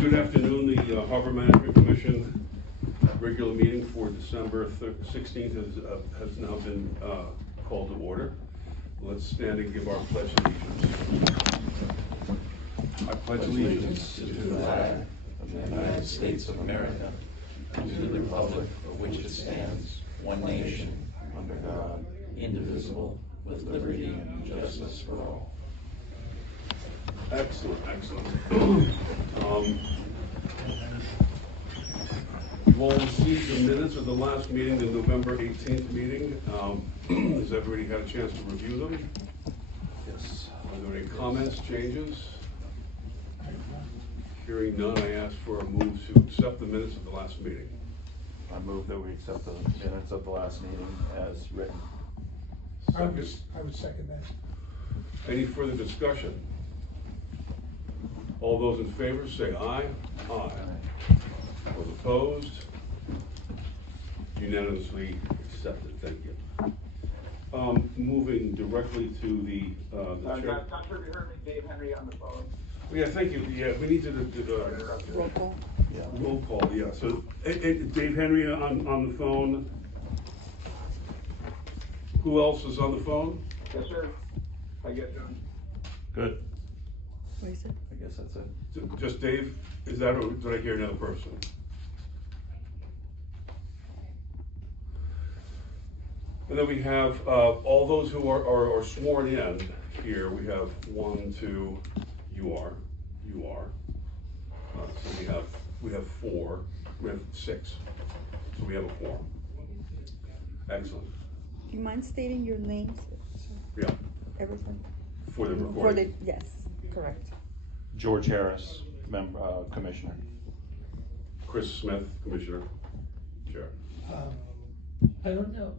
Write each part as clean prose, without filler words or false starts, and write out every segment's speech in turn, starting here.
Good afternoon. The Harbor Management Commission regular meeting for December 16th has now been called to order. Let's stand and give our pledge allegiance. I pledge allegiance to the flag of the United States of America and to the republic for which it stands, one nation, under God, indivisible, with liberty and justice for all. Excellent, excellent. You've all received the minutes of the last meeting, the November 18th meeting. Has everybody had a chance to review them? Yes. Are there any comments, changes? Hearing none, I ask for a move to accept the minutes of the last meeting. I move that we accept the minutes of the last meeting as written. I would second that. Any further discussion? All those in favor say aye. Aye. Those opposed? Unanimously accepted. Thank you. Moving directly to the chair. Not sure if you heard me, Dave Henry on the phone. Yeah, thank you. Yeah, we need to Roll call. Yeah. roll call. Yeah. So Dave Henry on the phone. Who else is on the phone? Yes, sir. I get John. Good. What is it? I guess that's it. Just Dave? Is that, or did I hear another person? And then we have all those who are sworn in here. We have 1, 2, you are. So we have 4, we have 6. So we have a quorum. Excellent. Do you mind stating your names? Yeah, Everything. for the For recording. the, yes, correct. George Harris, member, commissioner. Chris Smith, Commissioner, Chair. I don't know,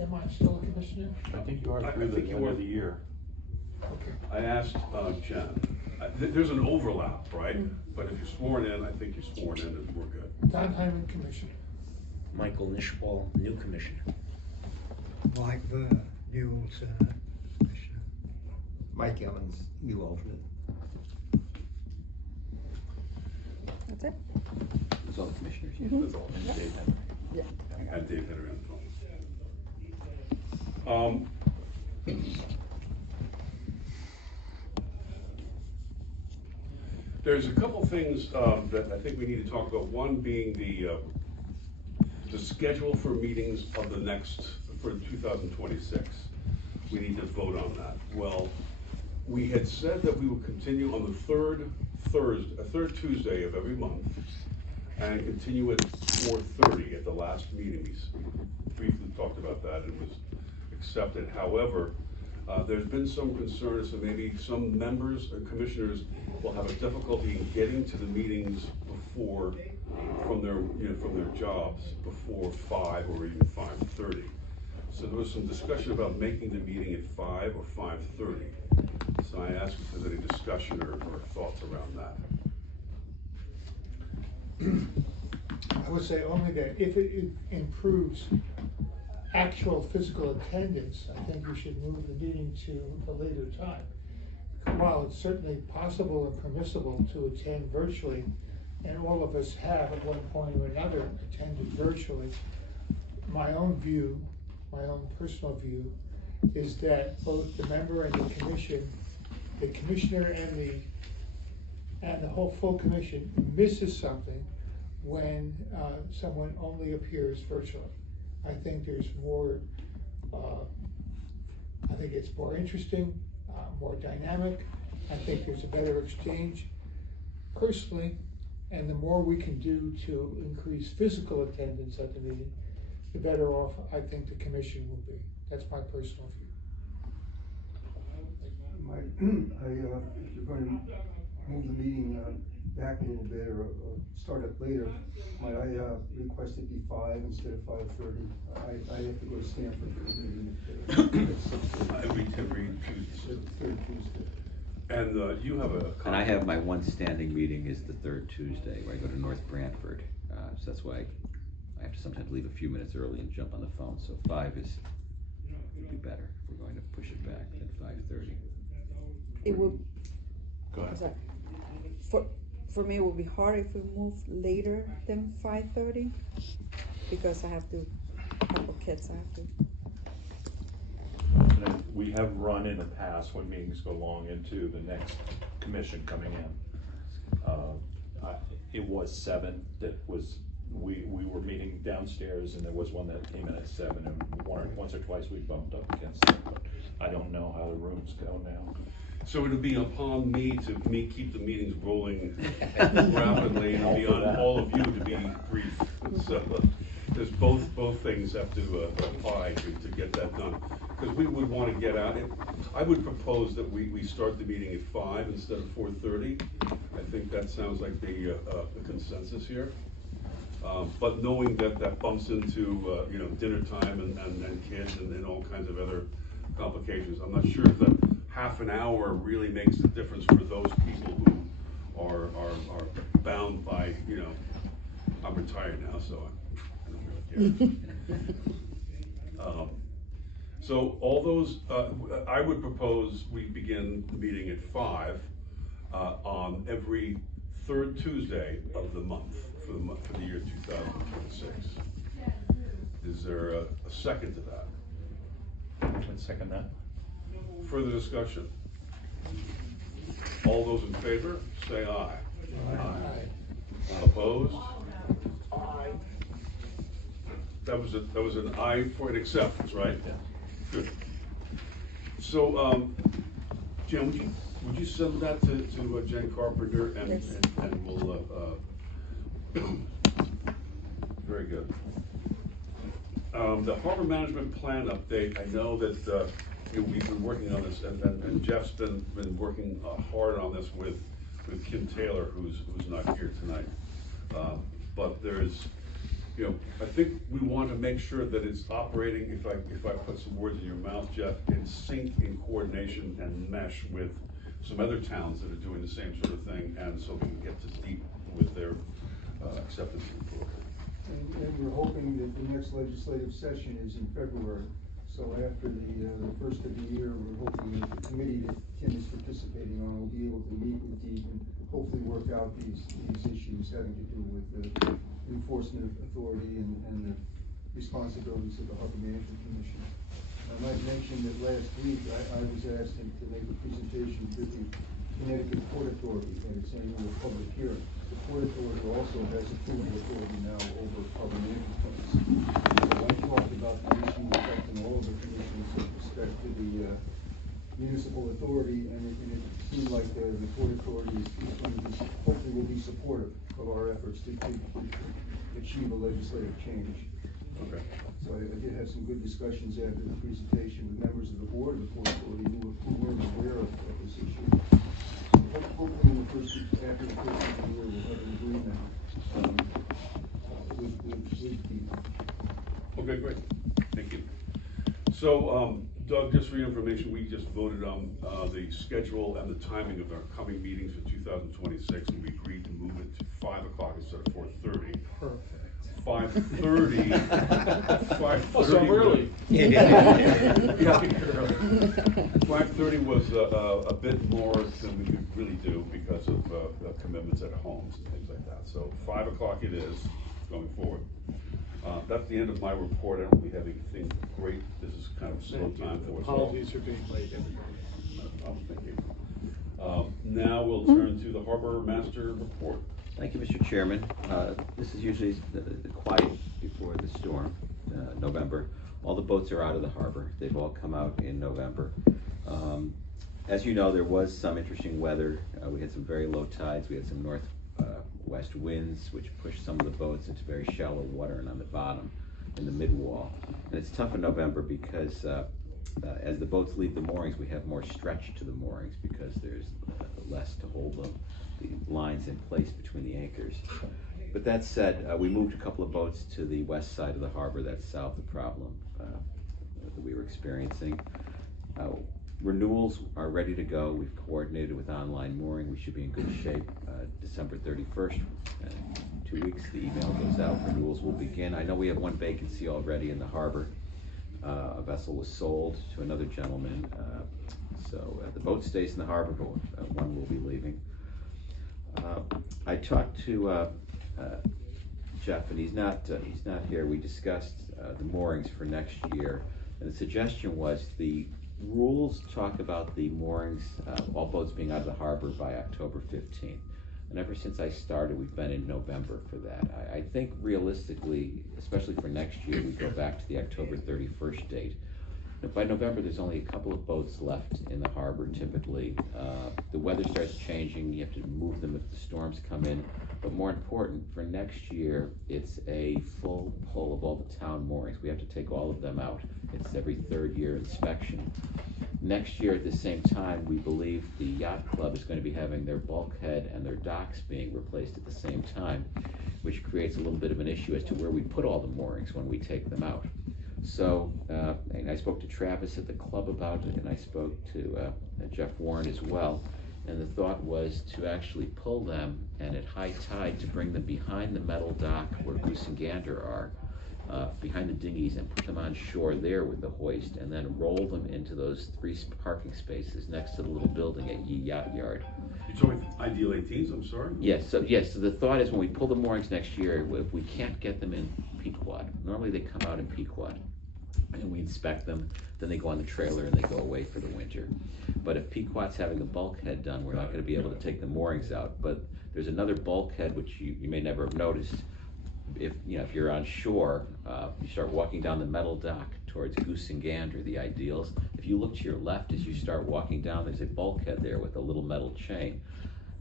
am I still a commissioner? I think you are I through think the you end are. of the year. Okay. I asked Jen, there's an overlap, right? But if you're sworn in, I think you're sworn in and we're good. Don Hyman, commissioner. Michael Nishwal, new commissioner. Mike Verner, new alternate commissioner. Mike Evans, new alternate. That's it? There's all the commissioners here. Mhm. That's all. And Dave Henry. Yeah. And Dave Henry on the phone. There's a couple things that I think we need to talk about. One being the schedule for meetings of the next, for 2026. We need to vote on that. Well, we had said that we would continue on the third Tuesday of every month and continue at 4:30 at the last meeting. We briefly talked about that and it was accepted. However, there's been some concern, so maybe some members and commissioners will have a difficulty in getting to the meetings before, from their jobs, before 5 or even 5:30. So there was some discussion about making the meeting at 5 or 5:30. So I asked if there's any discussion or thoughts around that. I would say only that if it improves actual physical attendance, I think we should move the meeting to a later time. While it's certainly possible and permissible to attend virtually, and all of us have at one point or another attended virtually, my own personal view, is that both the member and the commission, the commissioner and the whole full commission misses something when someone only appears virtually. I think there's more, I think it's more interesting, more dynamic. I think there's a better exchange personally, and the more we can do to increase physical attendance at the meeting, the better off I think the commission will be. That's my personal view. If you're going to move the meeting back a little bit or start it later, might I request it be 5 instead of 5:30? I have to go to Stanford for the meeting. Every Tuesday. Third Tuesday. And you have a. And I have my one standing meeting is the third Tuesday where I go to North Branford. So that's why I have to sometimes leave a few minutes early and jump on the phone. So 5 would be better if we're going to push it back than 5:30. It will, Go ahead. sorry. for me, it would be hard if we move later than 5:30, because I have to, couple kids, I have to. And then we have run in the past when meetings go long into the next commission coming in. It was 7 that was, we were meeting downstairs, and there was one that came in at 7, and once or twice we bumped up against it, but I don't know how the rooms go now. So it'll be upon me to keep the meetings rolling rapidly, and be on all of you to be brief. So, there's both things have to apply to get that done. Because we would want to get out, I would propose that we start the meeting at 5 instead of 4:30. I think that sounds like the consensus here. But knowing that bumps into, you know, dinner time and kids and all kinds of other complications, I'm not sure if the half an hour really makes a difference for those people who are bound by, you know, I'm retired now, so I don't really care. So all those, I would propose we begin the meeting at 5 on every third Tuesday of the month for the year 2026. Is there a second to that? I'd second that. Further discussion? All those in favor, say aye. Aye. Opposed? Aye. That was an aye for an acceptance, right? Yeah. Good. So, Jen, would you send that to Jen Carpenter and Yes. and we'll very good. The harbor management plan update. I know that you know, we've been working on this, and Jeff's been working hard on this with Kim Taylor, who's not here tonight. But there's, you know, I think we want to make sure that it's operating, if I put some words in your mouth, Jeff, in sync, in coordination and mesh with some other towns that are doing the same sort of thing, and so we can get to deep with their acceptance of the program. And we're hoping that the next legislative session is in February. So after the first of the year, we're hoping that the committee that Tim is participating on will be able to meet with Deep and hopefully work out these issues having to do with the enforcement authority and the responsibilities of the Harbor Management Commission. I might mention that last week I was asked to make a presentation to the Connecticut Port Authority at its annual public hearing. The Port Authority also has approval authority now over harbor management plans. So I talked about the issue affecting all of the commissions with respect to the municipal authority, and it seemed like the Port Authority is going to hopefully will be supportive of our efforts to achieve a legislative change. Okay. So I did have some good discussions after the presentation with members of the board of the Port Authority who weren't aware of this issue. Hopefully in the after the first of the year, we'll have an agreement with people. Okay, great. Thank you. So, Doug, just for your information, we just voted on the schedule and the timing of our coming meetings for 2026, and we agreed to move it to 5 o'clock instead of 4:30. Perfect. 5:30. 5:30. Oh, so early. 5:30 was a bit more than we could really do because of commitments at homes and things like that. So 5 o'clock it is going forward. That's the end of my report. I don't really have anything great. This is kind of a slow time for us all. Apologies for being late, everybody. Thank you. Now we'll turn to the Harbor Master report. Thank you, Mr. Chairman. This is usually the quiet before the storm, November. All the boats are out of the harbor. They've all come out in November. As you know, there was some interesting weather. We had some very low tides. We had some northwest winds, which pushed some of the boats into very shallow water and on the bottom in the mid-wall. And it's tough in November because as the boats leave the moorings, we have more stretch to the moorings because there's less to hold the lines in place between the anchors. But that said, we moved a couple of boats to the west side of the harbor. That solved the problem that we were experiencing. Renewals are ready to go. We've coordinated with online mooring. We should be in good shape. December 31st, 2 weeks, the email goes out. Renewals will begin. I know we have one vacancy already in the harbor. A vessel was sold to another gentleman. So the boat stays in the harbor, but one will be leaving. I talked to Jeff, and he's not here. We discussed the moorings for next year, and the suggestion was the rules talk about the moorings, all boats being out of the harbor by October 15th. And ever since I started, we've been in November for that. I think realistically, especially for next year, we go back to the October 31st date. By November, there's only a couple of boats left in the harbor typically. The weather starts changing, you have to move them if the storms come in. But more important, for next year, it's a full pull of all the town moorings. We have to take all of them out. It's every third year inspection. Next year at the same time, we believe the yacht club is going to be having their bulkhead and their docks being replaced at the same time, which creates a little bit of an issue as to where we put all the moorings when we take them out. So, and I spoke to Travis at the club about it, and I spoke to Jeff Warren as well. And the thought was to actually pull them, and at high tide to bring them behind the metal dock where Goose and Gander are, behind the dinghies, and put them on shore there with the hoist, and then roll them into those 3 parking spaces next to the little building at Yee Yacht Yard. You're talking ideal 18s, I'm sorry? Yes, so the thought is when we pull the moorings next year, if we can't get them in Pequot, normally they come out in Pequot, and we inspect them, then they go on the trailer and they go away for the winter. But if Pequot's having a bulkhead done, we're not gonna be able to take the moorings out. But there's another bulkhead which you may never have noticed. If you're on shore, you start walking down the metal dock towards Goose and Gander, the Ideals. If you look to your left as you start walking down, there's a bulkhead there with a little metal chain.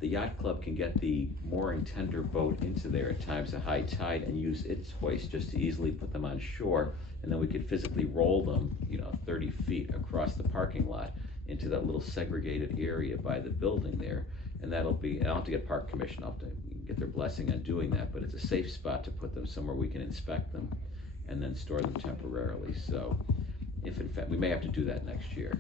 The yacht club can get the mooring tender boat into there at times of high tide and use its hoist just to easily put them on shore, and then we could physically roll them, 30 feet across the parking lot into that little segregated area by the building there, and that'll be, and I'll have to get Park Commission, I'll have to get their blessing on doing that, but it's a safe spot to put them somewhere we can inspect them and then store them temporarily. So, if in fact, we may have to do that next year.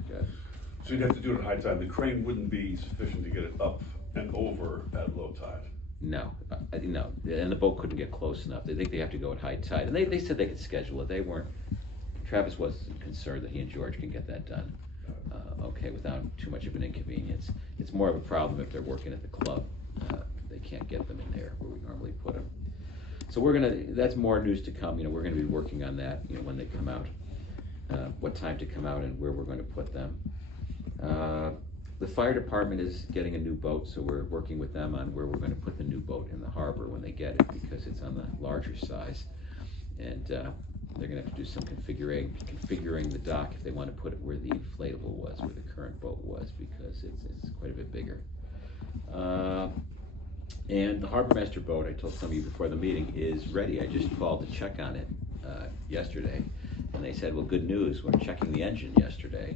So you'd have to do it at high tide. The crane wouldn't be sufficient to get it up and over at low tide. No, no, and the boat couldn't get close enough. They think they have to go at high tide, and they said they could schedule it. They weren't. Travis wasn't concerned that he and George can get that done, okay, without too much of an inconvenience. It's more of a problem if they're working at the club. They can't get them in there where we normally put them. So that's more news to come. We're gonna be working on that. When they come out, what time to come out and where we're going to put them. The fire department is getting a new boat, so we're working with them on where we're going to put the new boat in the harbor when they get it, because it's on the larger size. And they're going to have to do some configuring the dock if they want to put it where the inflatable was, where the current boat was, because it's quite a bit bigger. And the Harbor Master boat, I told some of you before the meeting, is ready. I just called to check on it yesterday, and they said, well, good news, we're checking the engine yesterday,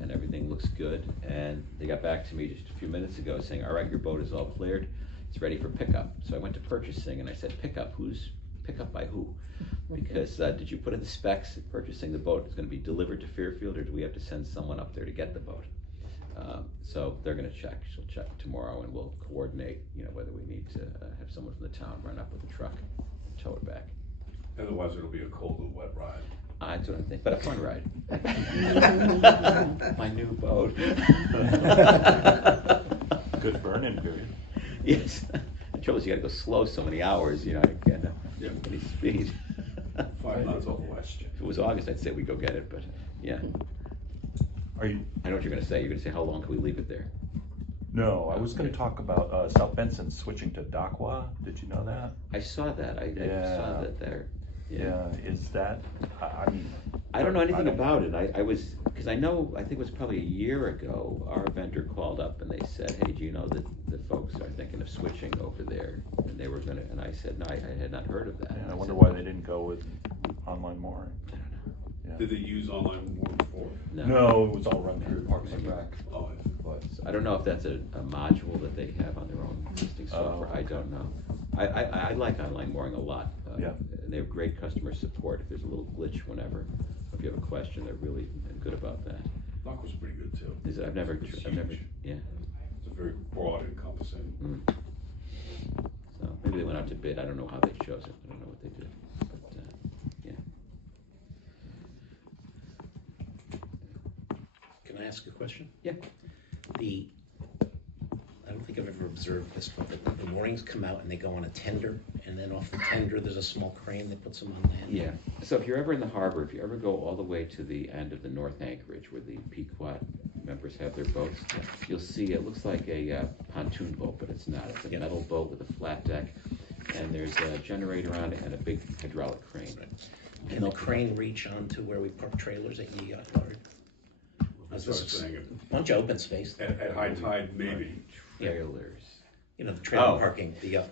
and everything looks good. And they got back to me just a few minutes ago saying, all right, your boat is all cleared, it's ready for pickup. So I went to purchasing and I said, pickup by who? Because did you put in the specs at purchasing the boat? It's going to be delivered to Fairfield, or do we have to send someone up there to get the boat? So they're going to check. She'll check tomorrow, and we'll coordinate, whether we need to have someone from the town run up with the truck and tow it back. Otherwise, it'll be a cold and wet ride. That's what I think, but a fun ride. My new boat. Good burn-in period. Yes. The trouble is you gotta go slow so many hours, I can't get any speed. 5 knots off west. If it was August, I'd say we go get it, but yeah. Are you? I know what you're gonna say. You're gonna say, how long can we leave it there? No, I was going to talk about South Benson switching to Dakwa. Did you know that? I saw that. I saw that there. Yeah. Is that? I mean. I don't know anything about it. I because I think it was probably a year ago, our vendor called up and they said, hey, do you know that the folks are thinking of switching over there? And they were gonna, and I said, no, I had not heard of that. Yeah, I wonder why they didn't go with online mooring. I don't know. Yeah. Did they use online more before? No, it was all run through Parks and Rec. Oh, So I don't know if that's a module that they have on their own existing software. I don't know. I like online mooring a lot. Yeah. And they have great customer support. If there's a little glitch whenever, if you have a question, they're really good about that. Dock was pretty good too. Is it? I've never, It's yeah. It's a very broad encompassing. So maybe they went out to bid. I don't know how they chose it. I don't know what they did, but yeah. Can I ask a question? Yeah. I don't think think I've ever observed this, but the moorings come out and they go on a tender, and then off the tender, there's a small crane that puts them on land. Yeah, so if you're ever in the harbor, if you ever go all the way to the end of the North Anchorage where the Pequot members have their boats, you'll see it looks like a pontoon boat, but it's not. It's a metal boat with a flat deck, and there's a generator on it and a big hydraulic crane. Can the crane reach onto where we park trailers at Yacht Yard? That's what I'm saying. Bunch of open space. At high tide, maybe. Trailers. You know, the trailer Oh. parking, the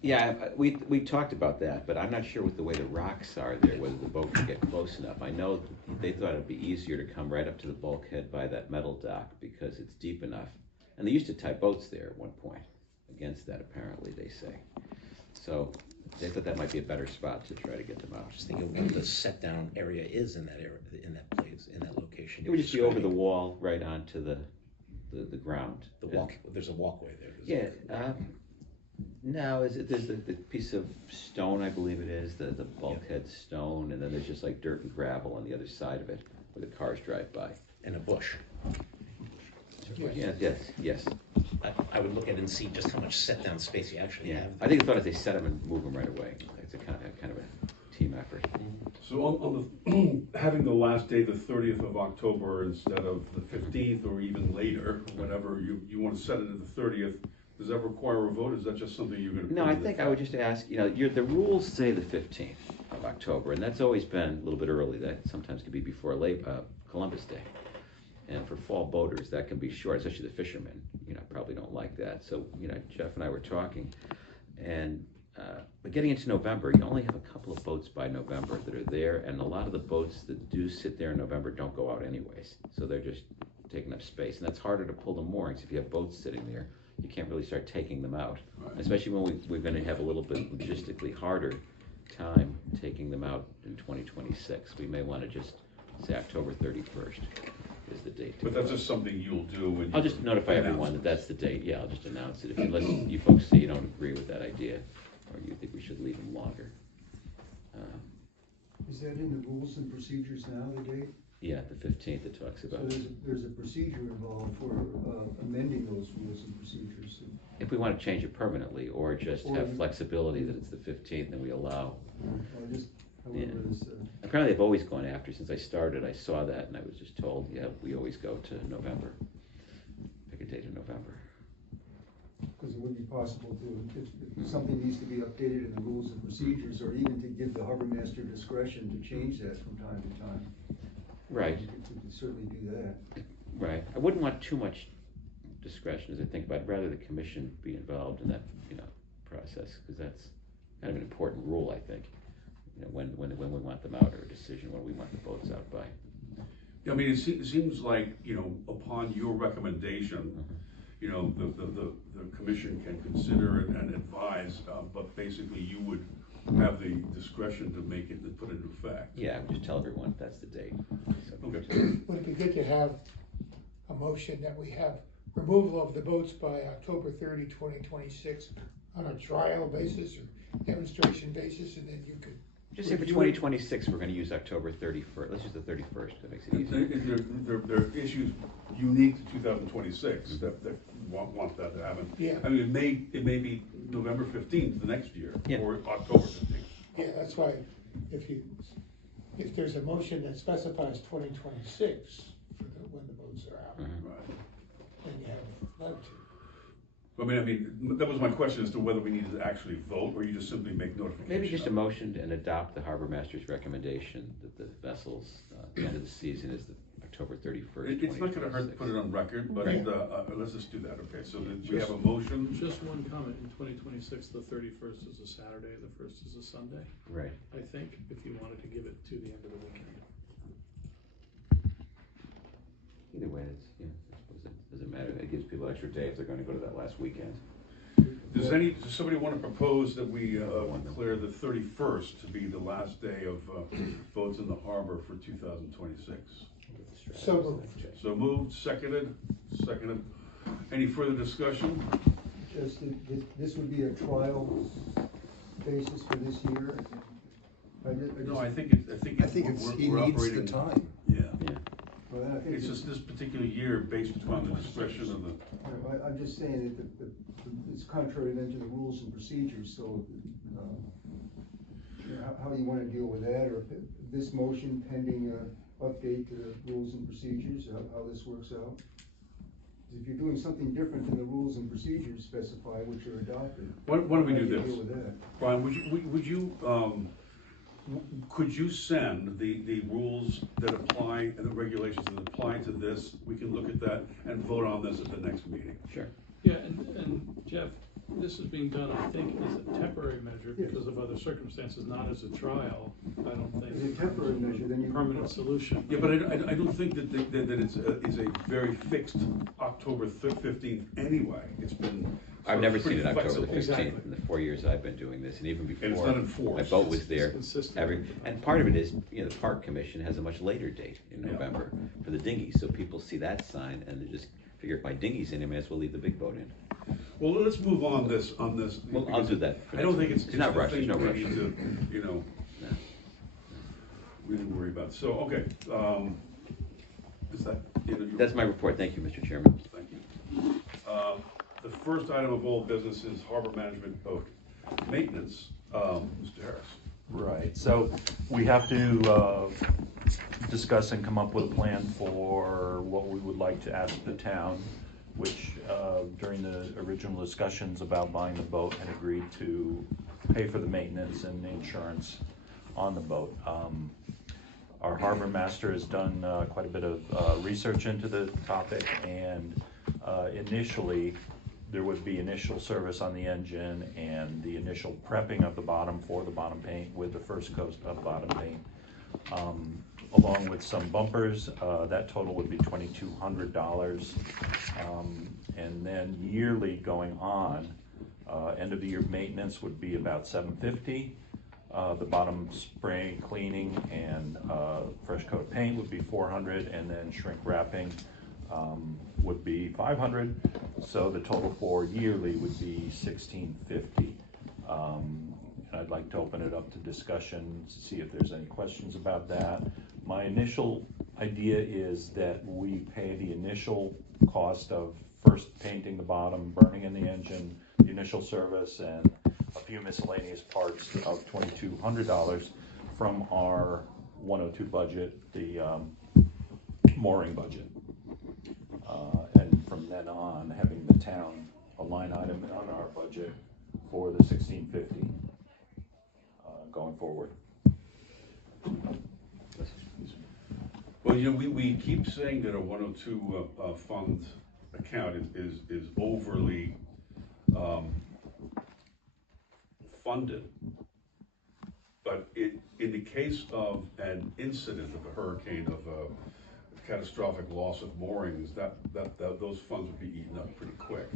Yeah, we talked about that, but I'm not sure with the way the rocks are there, whether the boat can get close enough. I know they thought it'd be easier to come right up to the bulkhead by that metal dock because it's deep enough. And they used to tie boats there at one point, against that apparently, they say. So they thought that might be a better spot to try to get them out. just think of what the set down area is in that area, in that place, in that location. It would just be over the wall, right onto the ground. The walk, there's a walkway there. Yeah, no, there's the piece of stone, I believe it is, the bulkhead stone, and then there's just like dirt and gravel on the other side of it where the cars drive by. And a bush. Yeah, yes. I would look at it and see just how much set down space you actually Yeah, have. I think the thought is they set them and move them right away. It's a kind of a team effort. So on the, having the last day, the 30th of October instead of the 15th or even later, whatever, you want to set it at the 30th, does that require a vote? Is that just something you're gonna? No, I think I would just ask, the rules say the 15th of October, and that's always been a little bit early. That sometimes could be before Columbus Day. And for fall boaters, that can be short, especially the fishermen, probably don't like that. So, Jeff and I were talking, and but getting into November, you only have a couple of boats by November that are there, and a lot of the boats that do sit there in November don't go out anyways. So they're just taking up space, and that's harder to pull the moorings. If you have boats sitting there, you can't really start taking them out, especially when we're going to have a little bit logistically harder time taking them out in 2026. We may want to just say October 31st is the date. But that's just something you'll do when you. I'll just notify everyone that that's the date. Yeah, I'll just announce it. Unless you folks say you don't agree with that idea, or you think we should leave them longer. Is that in the rules and procedures now, the date? Yeah, the 15th it talks So about. there's a procedure involved for amending those rules and procedures. If we want to change it permanently, or just Or have you- flexibility that it's the 15th and we allow. However, this, Apparently they've always gone after, since I started, I saw that and I was just told, yeah, we always go to November. Pick a date in November. because it would be possible to, if something needs to be updated in the rules and procedures, or even to give the harbor master discretion to change that from time to time. Right. We could certainly do that. Right. I wouldn't want too much discretion as I think about it. Rather the commission be involved in that, process, because that's kind of an important rule, I think. When we want them out, or a decision when we want the boats out by. Yeah, I mean, it seems like, upon your recommendation, the commission can consider it and advise, but basically you would have the discretion to make it, to put it into effect. Yeah, just tell everyone that's the date. Okay. Would it be good to have a motion that we have removal of the boats by October 30, 2026 on a trial basis or demonstration basis, and then you could. Just say for 2026, we're gonna use October 31st. Let's use the 31st, that makes it easier. There are issues unique to 2026 that want that to happen. Yeah. I mean, it may be November 15th the next year, Yeah. or October 15th. Yeah, that's why, if there's a motion that specifies 2026 for when the boats are out, Right. then you have latitude. I mean, that was my question as to whether we needed to actually vote, or you just simply make notification. Maybe just a of it. motion and adopt the harbor master's recommendation that the vessels, the end of the season is the October 31st. It's not gonna hurt to put it on record, but Right. let's just do that, okay? So we have a motion. Just one comment, in 2026, the 31st is a Saturday, the 1st is a Sunday, Right. I think, if you wanted to give it to the end of the weekend. Either way, I suppose it doesn't matter. It gives people extra day if they're gonna go to that last weekend. Does somebody want to propose that we declare the 31st to be the last day of boats in the harbor for 2026? So moved. So moved, seconded. Any further discussion? Just this would be a trial basis for this year? No, I think he we're needs the operating. time. Yeah, Yeah. Well, I think it's just this particular year based upon the discretion of the. I'm just saying that the it's contrary then to the rules and procedures, so, you know, how do you wanna deal with that, or this motion pending, update to the rules and procedures, how this works out? If you're doing something different than the rules and procedures specify, which are adopted. Why don't we how do you this? deal with that? Brian, could you send the rules that apply and the regulations that apply to this? We can look at that and vote on this at the next meeting. Sure. Yeah, and Jeff, this is being done, I think, as a temporary measure because of other circumstances, not as a trial, I don't think. As a temporary measure, then you. Permanent solution. Yeah, but I don't think that it's a very fixed October 15th anyway. It's been. I've never seen pretty it October the flexible. 15th Exactly. in the 4 years I've been doing this, and even before. And it's not enforced. My boat was there It's consistent. and part of it is, you know, the park commission has a much later date in Yeah. November for the dinghies, so people see that sign and they just figure if my dinghy's in, I may as well leave the big boat in. Well, let's move on this. Well, I'll do that for I don't next think week. it's. It's not the rushed, thing there's no that we rush. need to, you know, No. really worry about. So, okay, is that? That's my report, thank you, Mr. Chairman. Thank you. The first item of old business is harbor management boat maintenance. Mr. Harris. Right, so we have to discuss and come up with a plan for what we would like to ask the town, which during the original discussions about buying the boat had agreed to pay for the maintenance and the insurance on the boat. Our harbor master has done quite a bit of research into the topic, and initially there would be initial service on the engine and the initial prepping of the bottom for the bottom paint with the first coat of bottom paint, along with some bumpers. That total would be $2,200, and then yearly going on, end of the year maintenance would be about $750. The bottom spray cleaning and fresh coat of paint would be $400, and then shrink wrapping would be $500. So the total for yearly would be $1,650. And I'd like to open it up to discussion, see if there's any questions about that. My initial idea is that we pay the initial cost of first painting the bottom, burning in the engine, the initial service, and a few miscellaneous parts of $2,200 from our 102 budget, the mooring budget. And from then on, having the town a line item on our budget for the $1,650 going forward. Well, you know, we keep saying that a 102 fund account is overly funded. But in the case of an incident of a hurricane, of a catastrophic loss of moorings, those funds would be eaten up pretty quick.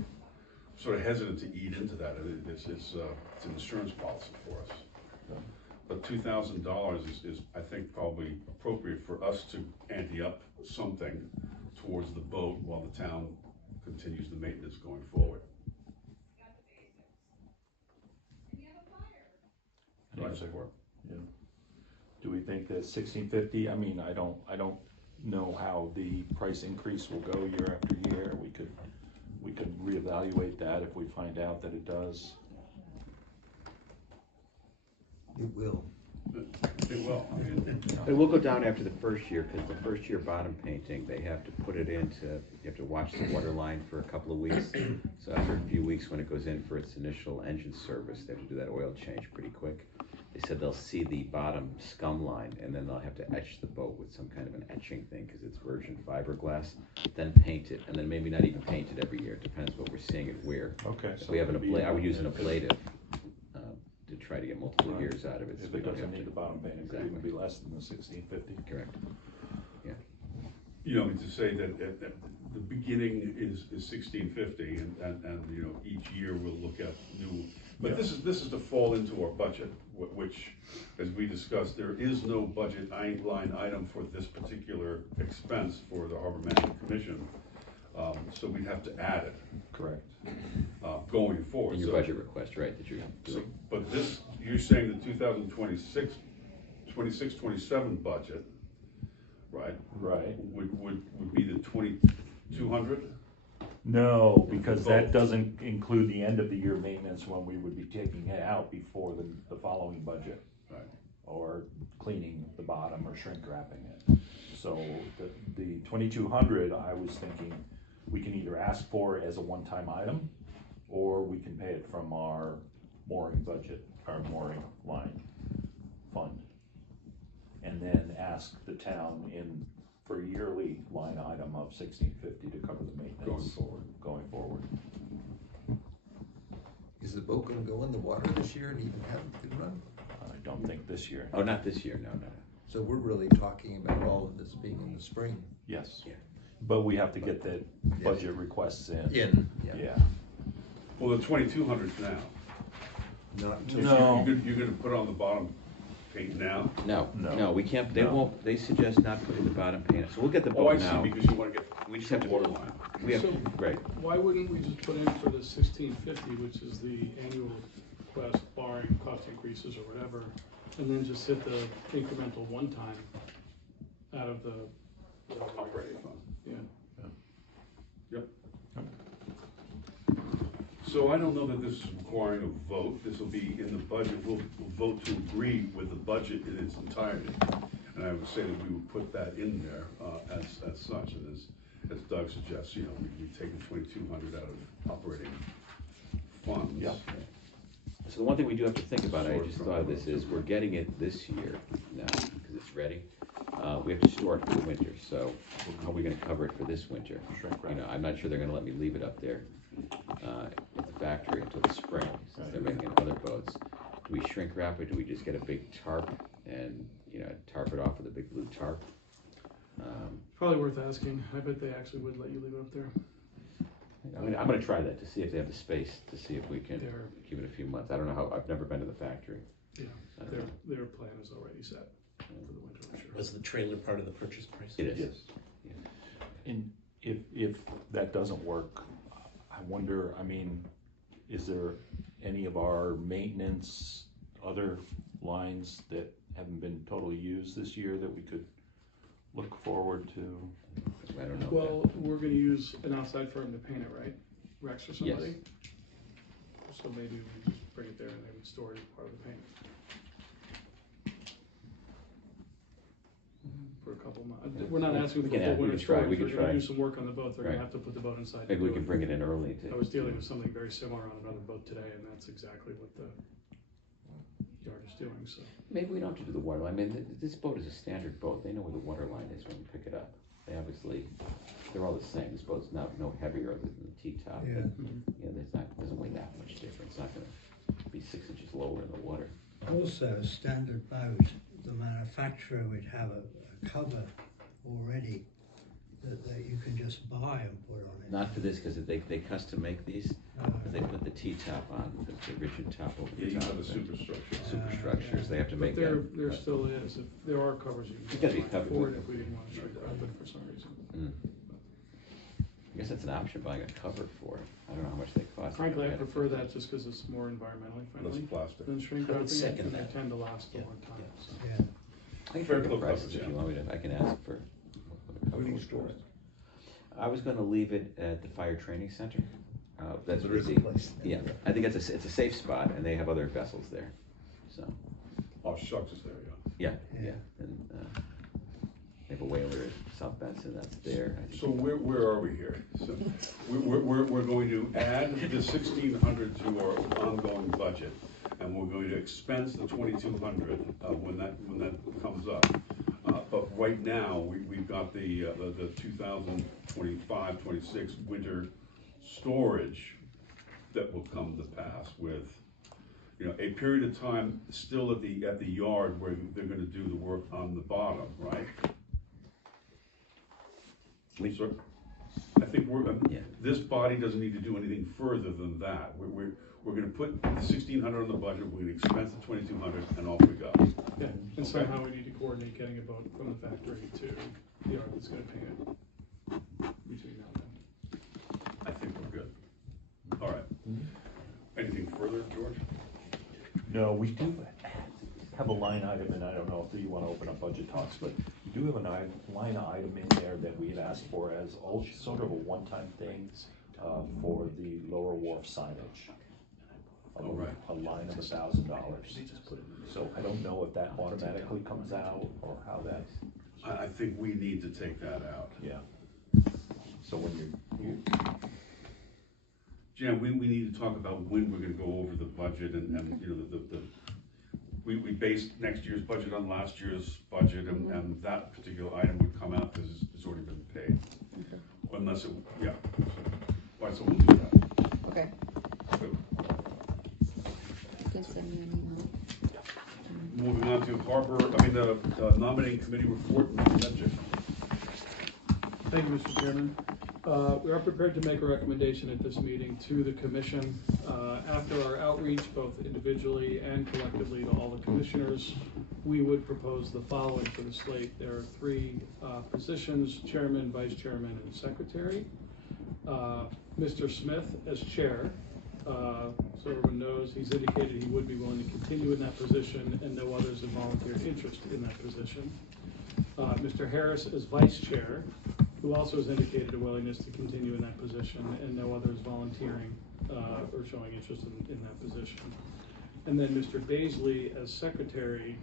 Sort of hesitant to eat into that. It's an insurance policy for us. But $2,000 is, I think, probably appropriate for us to ante up something towards the boat while the town continues the maintenance going forward. Any support? Yeah. Do we think that $1,650? I mean, I don't know how the price increase will go year after year. We could reevaluate that if we find out that it does. It will. It will. I mean, It will go down after the first year, because the first year bottom painting, they have to put it into, you have to watch the water line for a couple of weeks. So after a few weeks, when it goes in for its initial engine service, they have to do that oil change pretty quick. They said they'll see the bottom scum line, and then they'll have to etch the boat with some kind of an etching thing, because it's virgin fiberglass, then paint it, and then maybe not even paint it every year. It depends what we're seeing and where. Okay. If we have an ablative, I would use an ablative to try to get multiple years out of it. so If we it don't doesn't have need to- the bottom paint, it could even be less than the $1,650. Correct. Yeah. you know, to say that the beginning is $1,650, and you know, each year we'll look at new. But Yeah. this is to fall into our budget, which, as we discussed, there is no budget line item for this particular expense for the Harbor Management Commission. So we'd have to add it. Correct. Going forward. In your So- budget request, right, that you're So, doing. but this, you're saying the 26-27 budget, right? Right. Would be the 2,200? No, because that doesn't include the end of the year maintenance when we would be taking it out before the following budget. Right. Or cleaning the bottom or shrink wrapping it. So the 2,200, I was thinking, we can either ask for it as a one-time item, or we can pay it from our mooring budget, our mooring line fund. And then ask the town for a yearly line item of 1,650 to cover the maintenance. Going forward. Is the boat gonna go in the water this year and even have a good run? I don't think this year. Oh, not this year, no. So we're really talking about all of this being in the spring. Yes. Yeah. But we have to get the budget requests in. Yeah. Well, the 2,200's now. Not until. No. You're gonna put on the bottom paint now? No, we can't, they No. won't, they suggest not putting the bottom paint, so we'll get the Oh, I boat now. see, because you wanna get We just have to, water line. we have, So- right, Why wouldn't we just put in for the 1650, which is the annual request barring cost increases or whatever, and then just hit the incremental one time out of the Operating fund. yeah. Yep. So I don't know that this is requiring a vote, this will be in the budget, we'll vote to agree with the budget in its entirety. And I would say that we would put that in there, as such, and as Doug suggests, you know, we've taken 2,200 out of operating funds. Yeah. so the one thing we do have to think about, I just thought of this, is we're getting it this year now, because it's ready. We have to store it for the winter, so how are we gonna cover it for this winter? Shrink wrap. You know, I'm not sure they're gonna let me leave it up there, at the factory until the spring, since they're making other boats. Do we shrink wrap it, do we just get a big tarp and, you know, tarp it off with a big blue tarp? Probably worth asking. I bet they actually would let you leave it up there. I mean, I'm gonna try that to see if they have the space, to see if we can They're- give it a few months. I don't know how, I've never been to the factory. Yeah, I don't their, know. their plan is already set for the winter, I'm sure. Was the trailer part of the purchase price? It is. Yes. And if that doesn't work, I wonder, I mean, is there any of our maintenance, other lines that haven't been totally used this year that we could look forward to? I don't know. Well, we're gonna use an outside firm to paint it, right? Rex or somebody? So maybe we just bring it there and they would store it as part of the paint. For a couple months. We're not asking We for can full add- we winter can try, storage. we can They're gonna try. do some work on the boat. They're gonna Right. have to put the boat inside. to Maybe we do can it. bring it in early to. I was dealing with something very similar on another boat today, and that's exactly what the yard is doing, so. Maybe we don't have to do the water line. I mean, this boat is a standard boat. They know where the water line is when we pick it up. They obviously, they're all the same. This boat's no heavier than the T-top. Yeah. But, you know, doesn't weigh that much difference. It's not gonna be 6 inches lower in the water. Also, a standard boat, the manufacturer would have a cover already that you can just buy and put on it. Not for this, because they custom make these, because they put the T-top on, the rigid top over Yeah, the you top. have the superstructure. Superstructures, they have to But make there, that. there still is, if there are covers you It's can gotta be buy covered for with- it if we didn't want to shrink it open for some reason. Mm. I guess that's an option, buying a cover for it. I don't know how much they cost. Frankly, I Yeah. prefer that just because it's more environmentally Less friendly plastic. than shrink I would wrapping it, second and they that. tend to last a Yeah, long time, yeah. so. Yeah. I can Fair figure club prices covers, if yeah. you want me to, I can ask for what a cover Where do you would store cost. it? I was gonna leave it at the fire training center. That's There is a busy. place. Yeah, I think it's a safe spot, and they have other vessels there, so, Oh, shucks is there, yeah. yeah, and, they have a whaler at South Benson, that's there. I think- So where are we here? So we're going to add the 1,600 to our ongoing budget, and we're going to expense the 2,200 when that comes up. But right now, we've got the 2025-26 winter storage that will come to pass with, you know, a period of time still at the yard where they're gonna do the work on the bottom, right? So, I think Yeah. this body doesn't need to do anything further than that. We're gonna put the 1,600 on the budget, we're gonna expense the 2,200, and off we go. Yeah, and somehow we need to coordinate getting a boat from the factory to the yard that's gonna paint it between now and then. I think we're good. All right. Anything further, George? No, we do have a line item, and I don't know if you wanna open up budget talks, but we do have line item in there that we had asked for as sort of a one-time thing for the Lower Wharf signage. Oh, right. A line of $1,000. So I don't know if that automatically comes out or how that, I think we need to take that out. yeah. So when you Jan, we need to talk about when we're gonna go over the budget and you know, we based next year's budget on last year's budget and that particular item would come out because it's already been paid. Okay. Unless it, yeah. All right, so we'll do that. Okay. Good. You can send me an email. Moving on to the nominating committee report, Mr. Medjik. Thank you, Mr. Chairman. We are prepared to make a recommendation at this meeting to the commission. After our outreach, both individually and collectively to all the commissioners, we would propose the following for the slate. There are 3 positions: chairman, vice chairman, and secretary. Mr. Smith as chair. So everyone knows he's indicated he would be willing to continue in that position, and no others have volunteered interest in that position. Mr. Harris as vice chair, who also has indicated a willingness to continue in that position, and no others volunteering or showing interest in that position. And then Mr. Baisley as secretary.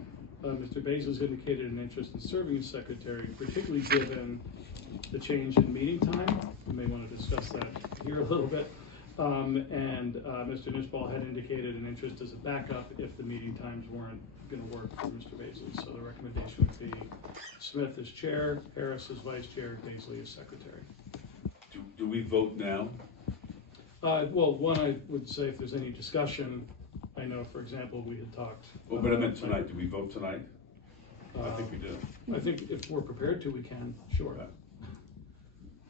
Mr. Baisley's indicated an interest in serving as secretary, particularly given the change in meeting time. We may want to discuss that here a little bit. Mr. Nisball had indicated an interest as a backup if the meeting times weren't going to work for Mr. Baisley. So the recommendation would be Smith as chair, Harris as vice chair, Baisley as secretary. Do we vote now? Well, one, I would say if there's any discussion, I know, for example, we had talked. Well, but I meant tonight. Do we vote tonight? I think we do. I think if we're prepared to, we can, sure.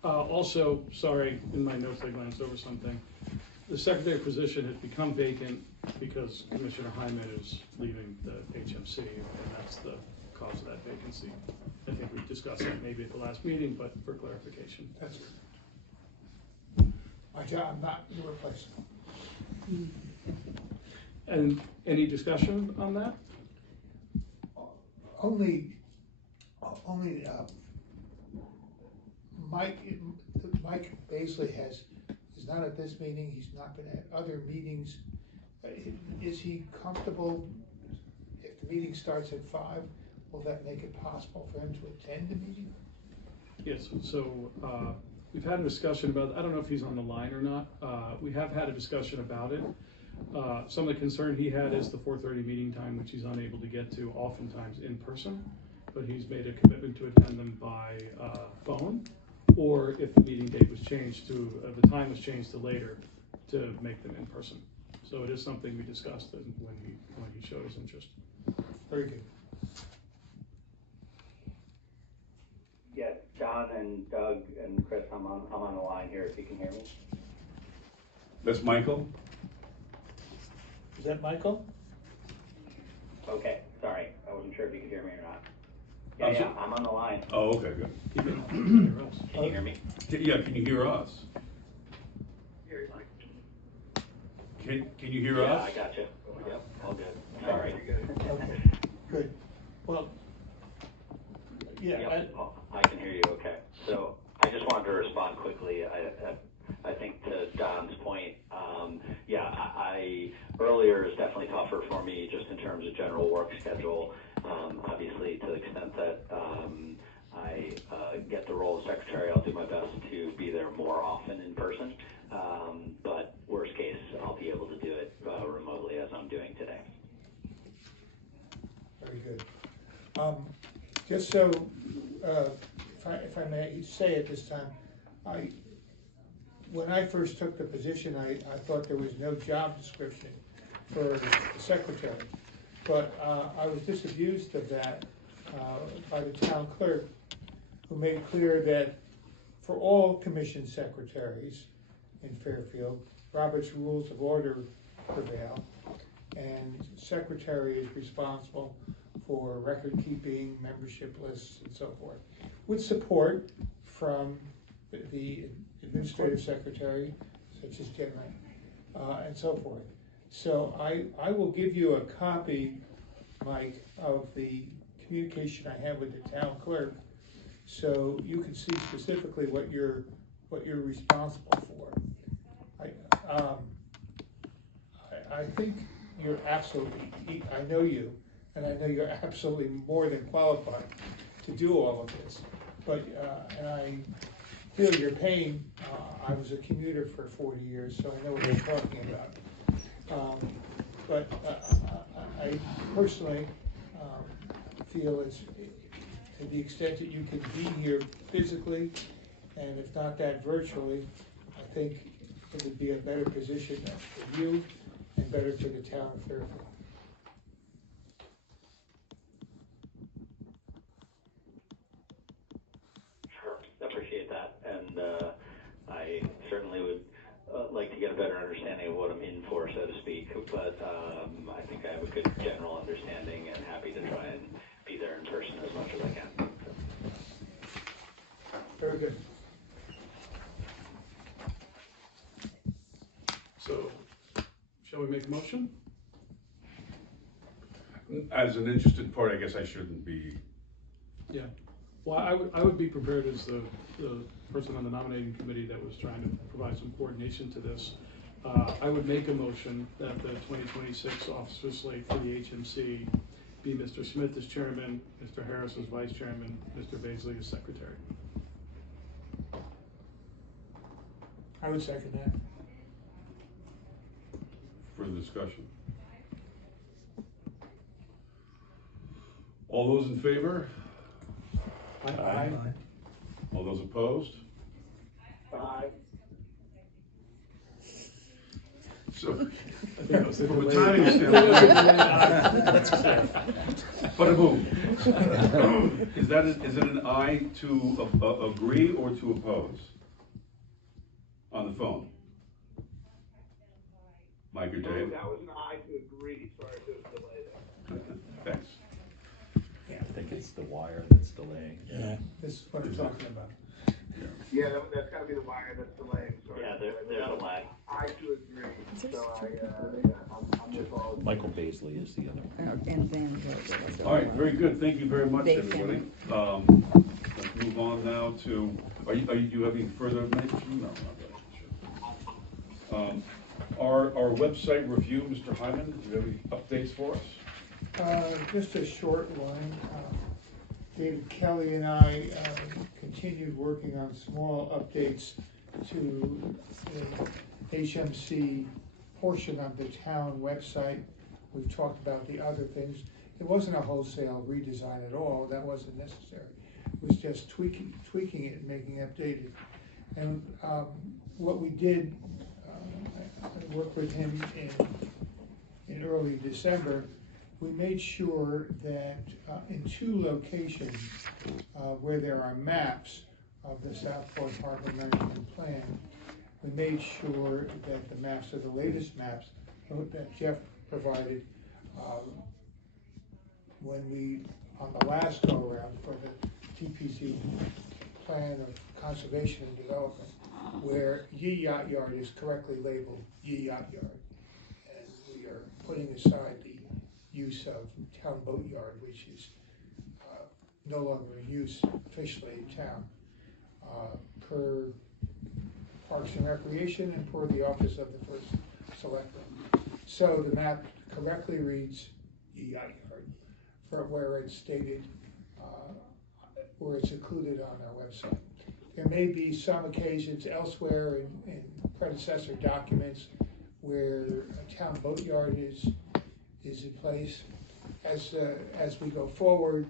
Also, sorry, in my notes I glanced over something. The secretary position has become vacant because Commissioner Hyman is leaving the HMC, and that's the cause of that vacancy. I think we discussed that maybe at the last meeting, but for clarification. That's good. My job, I'm not your replacement. And any discussion on that? Only, Mike Baisley is not at this meeting, he's not been at other meetings. Is he comfortable, if the meeting starts at 5, will that make it possible for him to attend the meeting? Yes, so we've had a discussion about, I don't know if he's on the line or not. We have had a discussion about it. Some of the concern he had is the 4:30 meeting time, which he's unable to get to oftentimes in person, but he's made a commitment to attend them by phone, or if the meeting date was changed to, the time was changed to later, to make them in person. So it is something we discussed when he showed his interest. Very good. Yeah, John and Doug and Chris, I'm on the line here if you can hear me. That's Michael? Is that Michael? Okay, sorry, I wasn't sure if you could hear me or not. I'm Yeah, sorry? I'm on the line. Oh, okay, good. Can you hear me? Yeah, can you hear us? Can you hear Yeah, us? I got you. Yep, all good. Sorry. Okay, good. Well, yeah. Yep, I can hear you okay. So I just wanted to respond quickly. I think to Don's point, earlier is definitely tougher for me just in terms of general work schedule. Obviously, to the extent that I get the role of secretary, I'll do my best to be there more often in person. But worst case, I'll be able to do it remotely as I'm doing today. Very good. Just so, if I may say at this time, when I first took the position, I thought there was no job description for the secretary. But I was disabused of that by the town clerk, who made clear that for all commission secretaries in Fairfield, Robert's Rules of Order prevail, and secretary is responsible for record keeping, membership lists, and so forth, with support from the administrative secretary, such as Jen Lang, and so forth. So I will give you a copy, Mike, of the communication I have with the town clerk, so you can see specifically what you're responsible for. I think you're absolutely, I know you, and I know you're absolutely more than qualified to do all of this. But, and I feel your pain. I was a commuter for 40 years, so I know what you're talking about. But I personally feel it's, to the extent that you can be here physically, and if not that virtually, I think it would be a better position for you and better for the town of Fairfield. Sure, appreciate that, and I certainly would like to get a better understanding of what I'm in for, so to speak, but I think I have a good general understanding and happy to try and be there in person as much as I can. Very good. So, shall we make a motion? As an interested party, I guess I shouldn't be. Yeah. Well, I would be prepared as the person on the nominating committee that was trying to provide some coordination to this. I would make a motion that the 2026 officer slate for the HMC be Mr. Smith as chairman, Mr. Harris as vice chairman, Mr. Baisley as secretary. I would second that. Further discussion? All those in favor? Aye. All those opposed? Aye. So, I think I was from a delayed. timing standpoint, bada boom. Is it an aye to agree or to oppose? On the phone? Mike or Dave? That was an aye to agree, sorry to delay that. Thanks. I think it's the wire that's delaying. Yeah, this is what I'm talking about. Yeah, that's gotta be the wire that's delaying, sorry. Yeah, there's a lag. I to agree, so I'm with all. Michael Baisley is the other. And then All right, very good. Thank you very much, Dave everybody. Let's move on now to, do you have any further mention? No, not really. Our website review, Mr. Hyman, do you have any updates for us? Just a short one. David Kelly and I continued working on small updates to the HMC portion of the town website. We've talked about the other things. It wasn't a wholesale redesign at all. That wasn't necessary. It was just tweaking it and making it updated. And what we did, I worked with him in early December. We made sure that in 2 locations where there are maps of the Southport Harbor Management Plan, we made sure that the maps are the latest maps that Jeff provided when we, on the last go around for the TPC plan of conservation and development, where Yee Yacht Yard is correctly labeled Yee Yacht Yard. And we are putting aside the use of town boat yard, which is no longer in use officially in town, per Parks and Recreation and per the Office of the First Selectman. So the map correctly reads Yee Yacht Yard for where it's stated, where it's included on our website. There may be some occasions elsewhere in predecessor documents where a town boat yard is in place. As we go forward,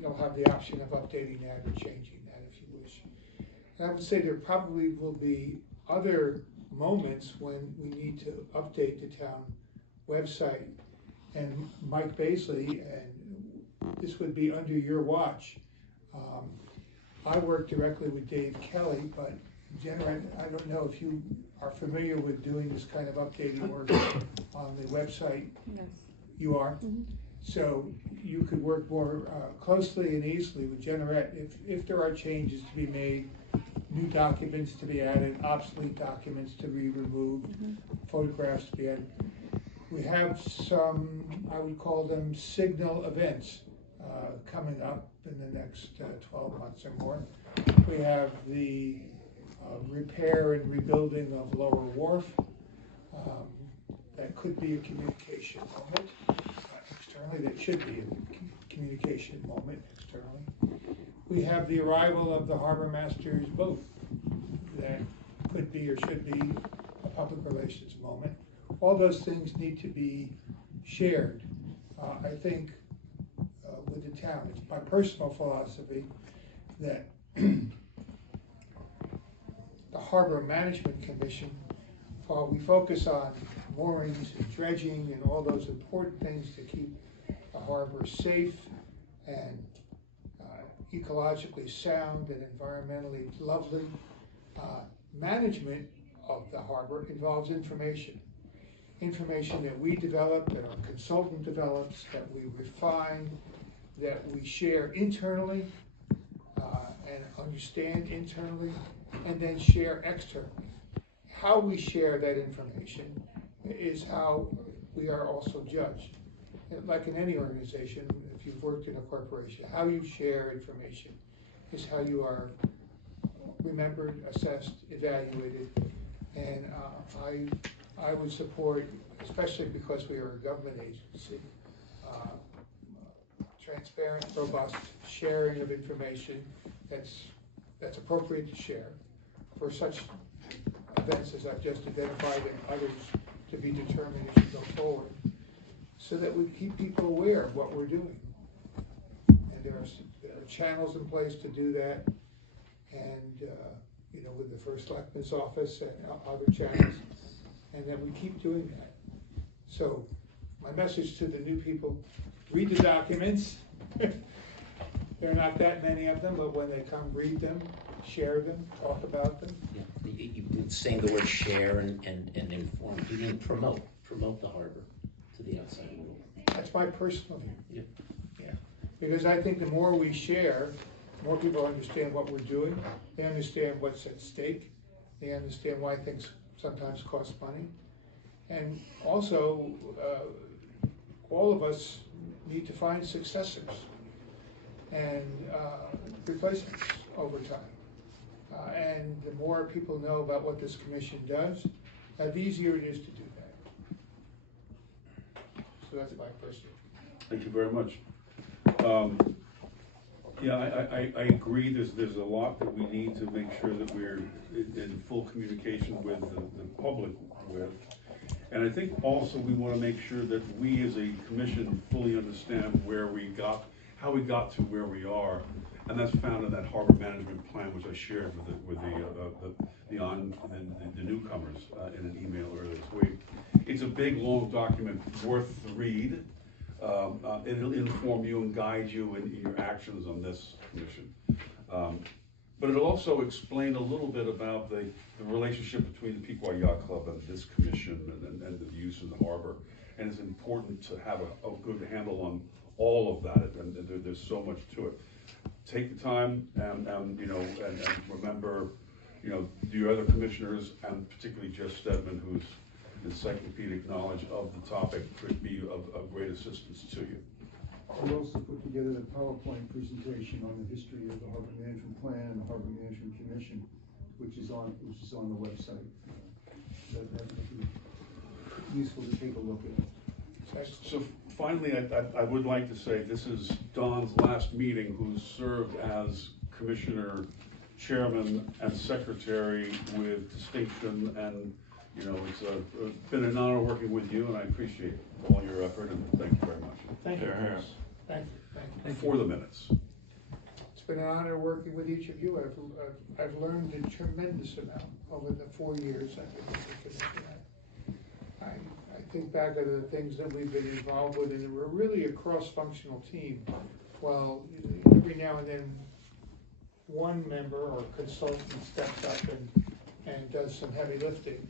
you'll have the option of updating that or changing that if you wish. And I would say there probably will be other moments when we need to update the town website. And Mike Baisley, and this would be under your watch. I work directly with Dave Kelly, but generally, I don't know if you are familiar with doing this kind of updating work on the website. Yes. You are? Mhm. So you could work more closely and easily with Generette if there are changes to be made, new documents to be added, obsolete documents to be removed, photographs to be added. We have some, I would call them signal events coming up in the next 12 months or more. We have the repair and rebuilding of Lower Wharf. That could be a communication moment externally, that should be a communication moment externally. We have the arrival of the harbor master's boat. That could be or should be a public relations moment. All those things need to be shared. I think with the town, it's my personal philosophy that the Harbor Management Commission, while we focus on moorings and dredging and all those important things to keep the harbor safe and ecologically sound and environmentally lovely, management of the harbor involves information. Information that we develop, that our consultant develops, that we refine, that we share internally and understand internally, and then share externally. How we share that information is how we are also judged. Like in any organization, if you've worked in a corporation, how you share information is how you are remembered, assessed, evaluated, and I would support, especially because we are a government agency, transparent, robust sharing of information that's appropriate to share for such events as I've just identified and others to be determined as you go forward, so that we keep people aware of what we're doing. And there are channels in place to do that, and you know, with the First Selectman's office and other channels, and that we keep doing that. So my message to the new people: read the documents. There are not that many of them, but when they come, read them, share them, talk about them. Yeah, saying the word share and inform, you mean promote the harbor to the outside world. That's my personal view. Yeah. Yeah, because I think the more we share, the more people understand what we're doing, they understand what's at stake, they understand why things sometimes cost money. And also, all of us need to find successors and replacements over time. And the more people know about what this commission does, the easier it is to do that. So that's my personal. Thank you very much. Yeah, I agree. There's a lot that we need to make sure that we're in full communication with the public with. And I think also we want to make sure that we as a commission fully understand how we got to where we are. And that's found in that harbor management plan, which I shared with the newcomers in an email earlier this week. It's a big, long document worth the read. It'll inform you and guide you in your actions on this commission. But it'll also explain a little bit about the relationship between the Pequot Yacht Club and this commission and the use of the harbor. And it's important to have a good handle on all of that, and there's so much to it. Take the time and remember, the other commissioners, and particularly Jeff Stedman, whose encyclopedic knowledge of the topic could be of great assistance to you. I also put together a PowerPoint presentation on the history of the Harbor Management Plan and the Harbor Management Commission, which is on the website. That would be useful to take a look at. So finally, I would like to say this is Don's last meeting, who's served as Commissioner, Chairman, and Secretary with distinction, and it's been an honor working with you, and I appreciate all your effort, and thank you very much. Thank you. Thank you. For the minutes. It's been an honor working with each of you. I've learned a tremendous amount over the 4 years I've been with the commission. I think back at the things that we've been involved with, and we're really a cross-functional team. Well, every now and then, one member or consultant steps up and does some heavy lifting.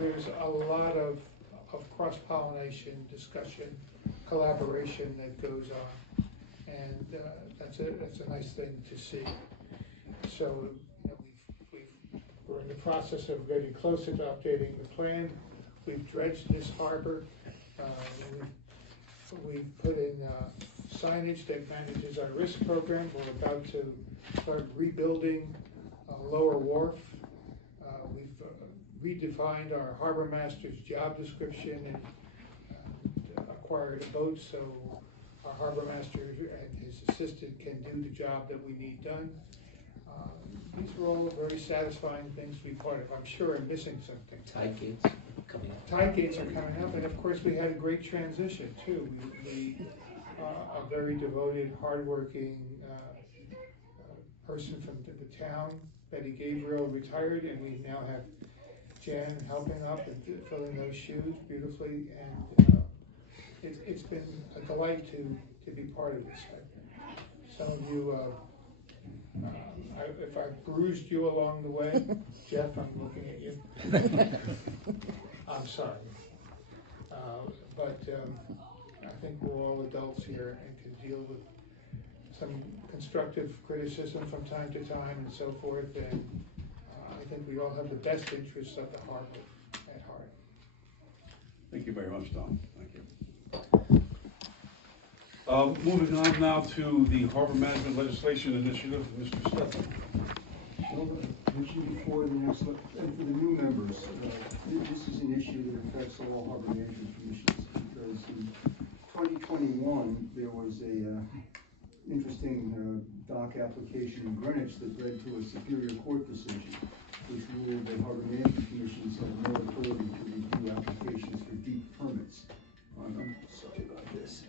There's a lot of cross-pollination, discussion, collaboration that goes on, and that's a nice thing to see. So we're in the process of getting closer to updating the plan. We've dredged this harbor. We've put in signage that manages our risk program. We're about to start rebuilding Lower Wharf redefined our harbor master's job description and acquired a boat so our harbor master and his assistant can do the job that we need done. These are all very satisfying things to be part of. I'm sure I'm missing something. Tide gates coming up. Tide gates are coming up, and of course, we had a great transition too. We a very devoted, hardworking person from the town, Betty Gabriel, retired, and we now have Jan helping up and filling those shoes beautifully, and it's been a delight to be part of this. Some of you, if I bruised you along the way, Jeff, I'm looking at you. I'm sorry. But I think we're all adults here and can deal with some constructive criticism from time to time and so forth. And I think we all have the best interests of the harbor at heart. Thank you very much, Tom. Thank you. Moving on now to the Harbor Management Legislation Initiative, Mr. Stefan. Well, mentioned before, and for the new members, this is an issue that affects all harbor management commissions, because in 2021, there was a interesting dock application in Greenwich that led to a Superior Court decision, which ruled that harbor management commissions have no authority to review applications for deep permits. I'm sorry about this.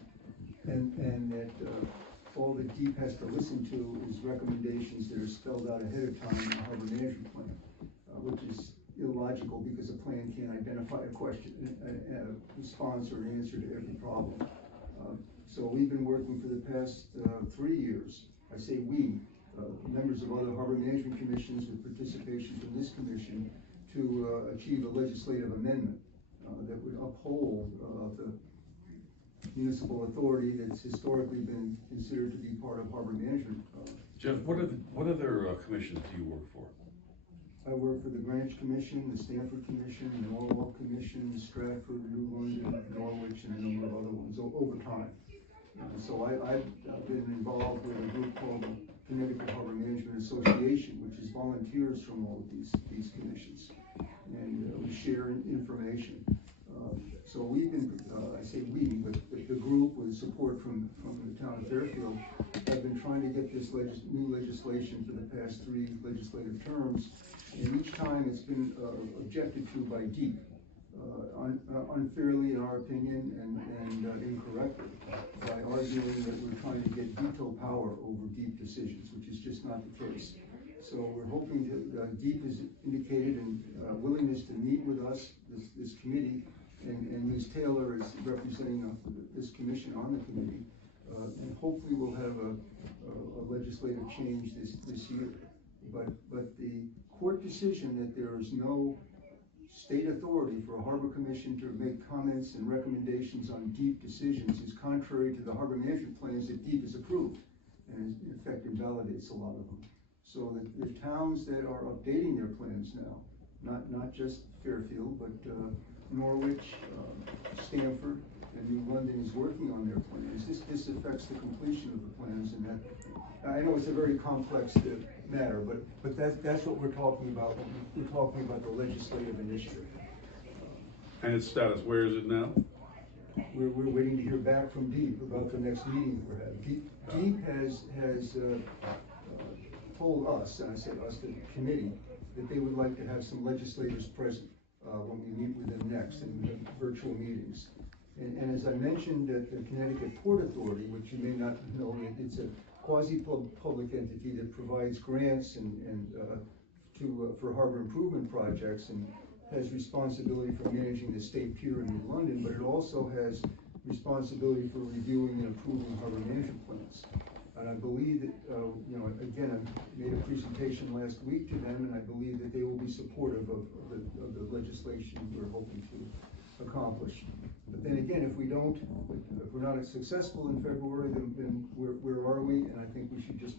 And that all that DEEP has to listen to is recommendations that are spelled out ahead of time in the harbor management plan, which is illogical because a plan can't identify a question, a response or an answer to every problem. So we've been working for the past 3 years. I say we, members of other harbor management commissions with participation from this commission, to achieve a legislative amendment that would uphold the municipal authority that's historically been considered to be part of harbor management. Jeff, what other commissions do you work for? I work for the Greenwich Commission, the Stanford Commission, the Norwalk Commission, Stratford, New London, Norwich, and a number of other ones over time. So I've been involved with a group called the Connecticut Harbor Management Association, which is volunteers from all of these commissions, and we share information. So we've been, I say we, but the group with support from the town of Fairfield have been trying to get this new legislation for the past 3 legislative terms, and each time it's been objected to by DEEP, unfairly in our opinion and incorrectly, by arguing that we're trying to get veto power over DEEP decisions, which is just not the case. So we're hoping that DEEP has indicated a willingness to meet with us, this committee, and Ms. Taylor is representing this commission on the committee, and hopefully we'll have a legislative change this year. But the court decision that there is no state authority for a harbor commission to make comments and recommendations on DEEP decisions is contrary to the harbor management plans that DEEP has approved, and in effect invalidates a lot of them. So the towns that are updating their plans now, not just Fairfield, but Norwich, Stanford, and New London is working on their plans. This affects the completion of the plans, and that, I know it's a very complex matter, but that's what we're talking about. We're talking about the legislative initiative. And its status, where is it now? We're waiting to hear back from DEEP about the next meeting we're having. DEEP has told us, and I say us, the committee, that they would like to have some legislators present when we meet with them next, and we have virtual meetings. And as I mentioned at the Connecticut Port Authority, which you may not know, it's a quasi-public entity that provides grants for harbor improvement projects and has responsibility for managing the state pier in New London, but it also has responsibility for reviewing and approving harbor management plans. And I believe that, again, I made a presentation last week to them, and I believe that they will be supportive of the legislation we're hoping to accomplish. But then again, if we're not successful in February, then where are we? And I think we should just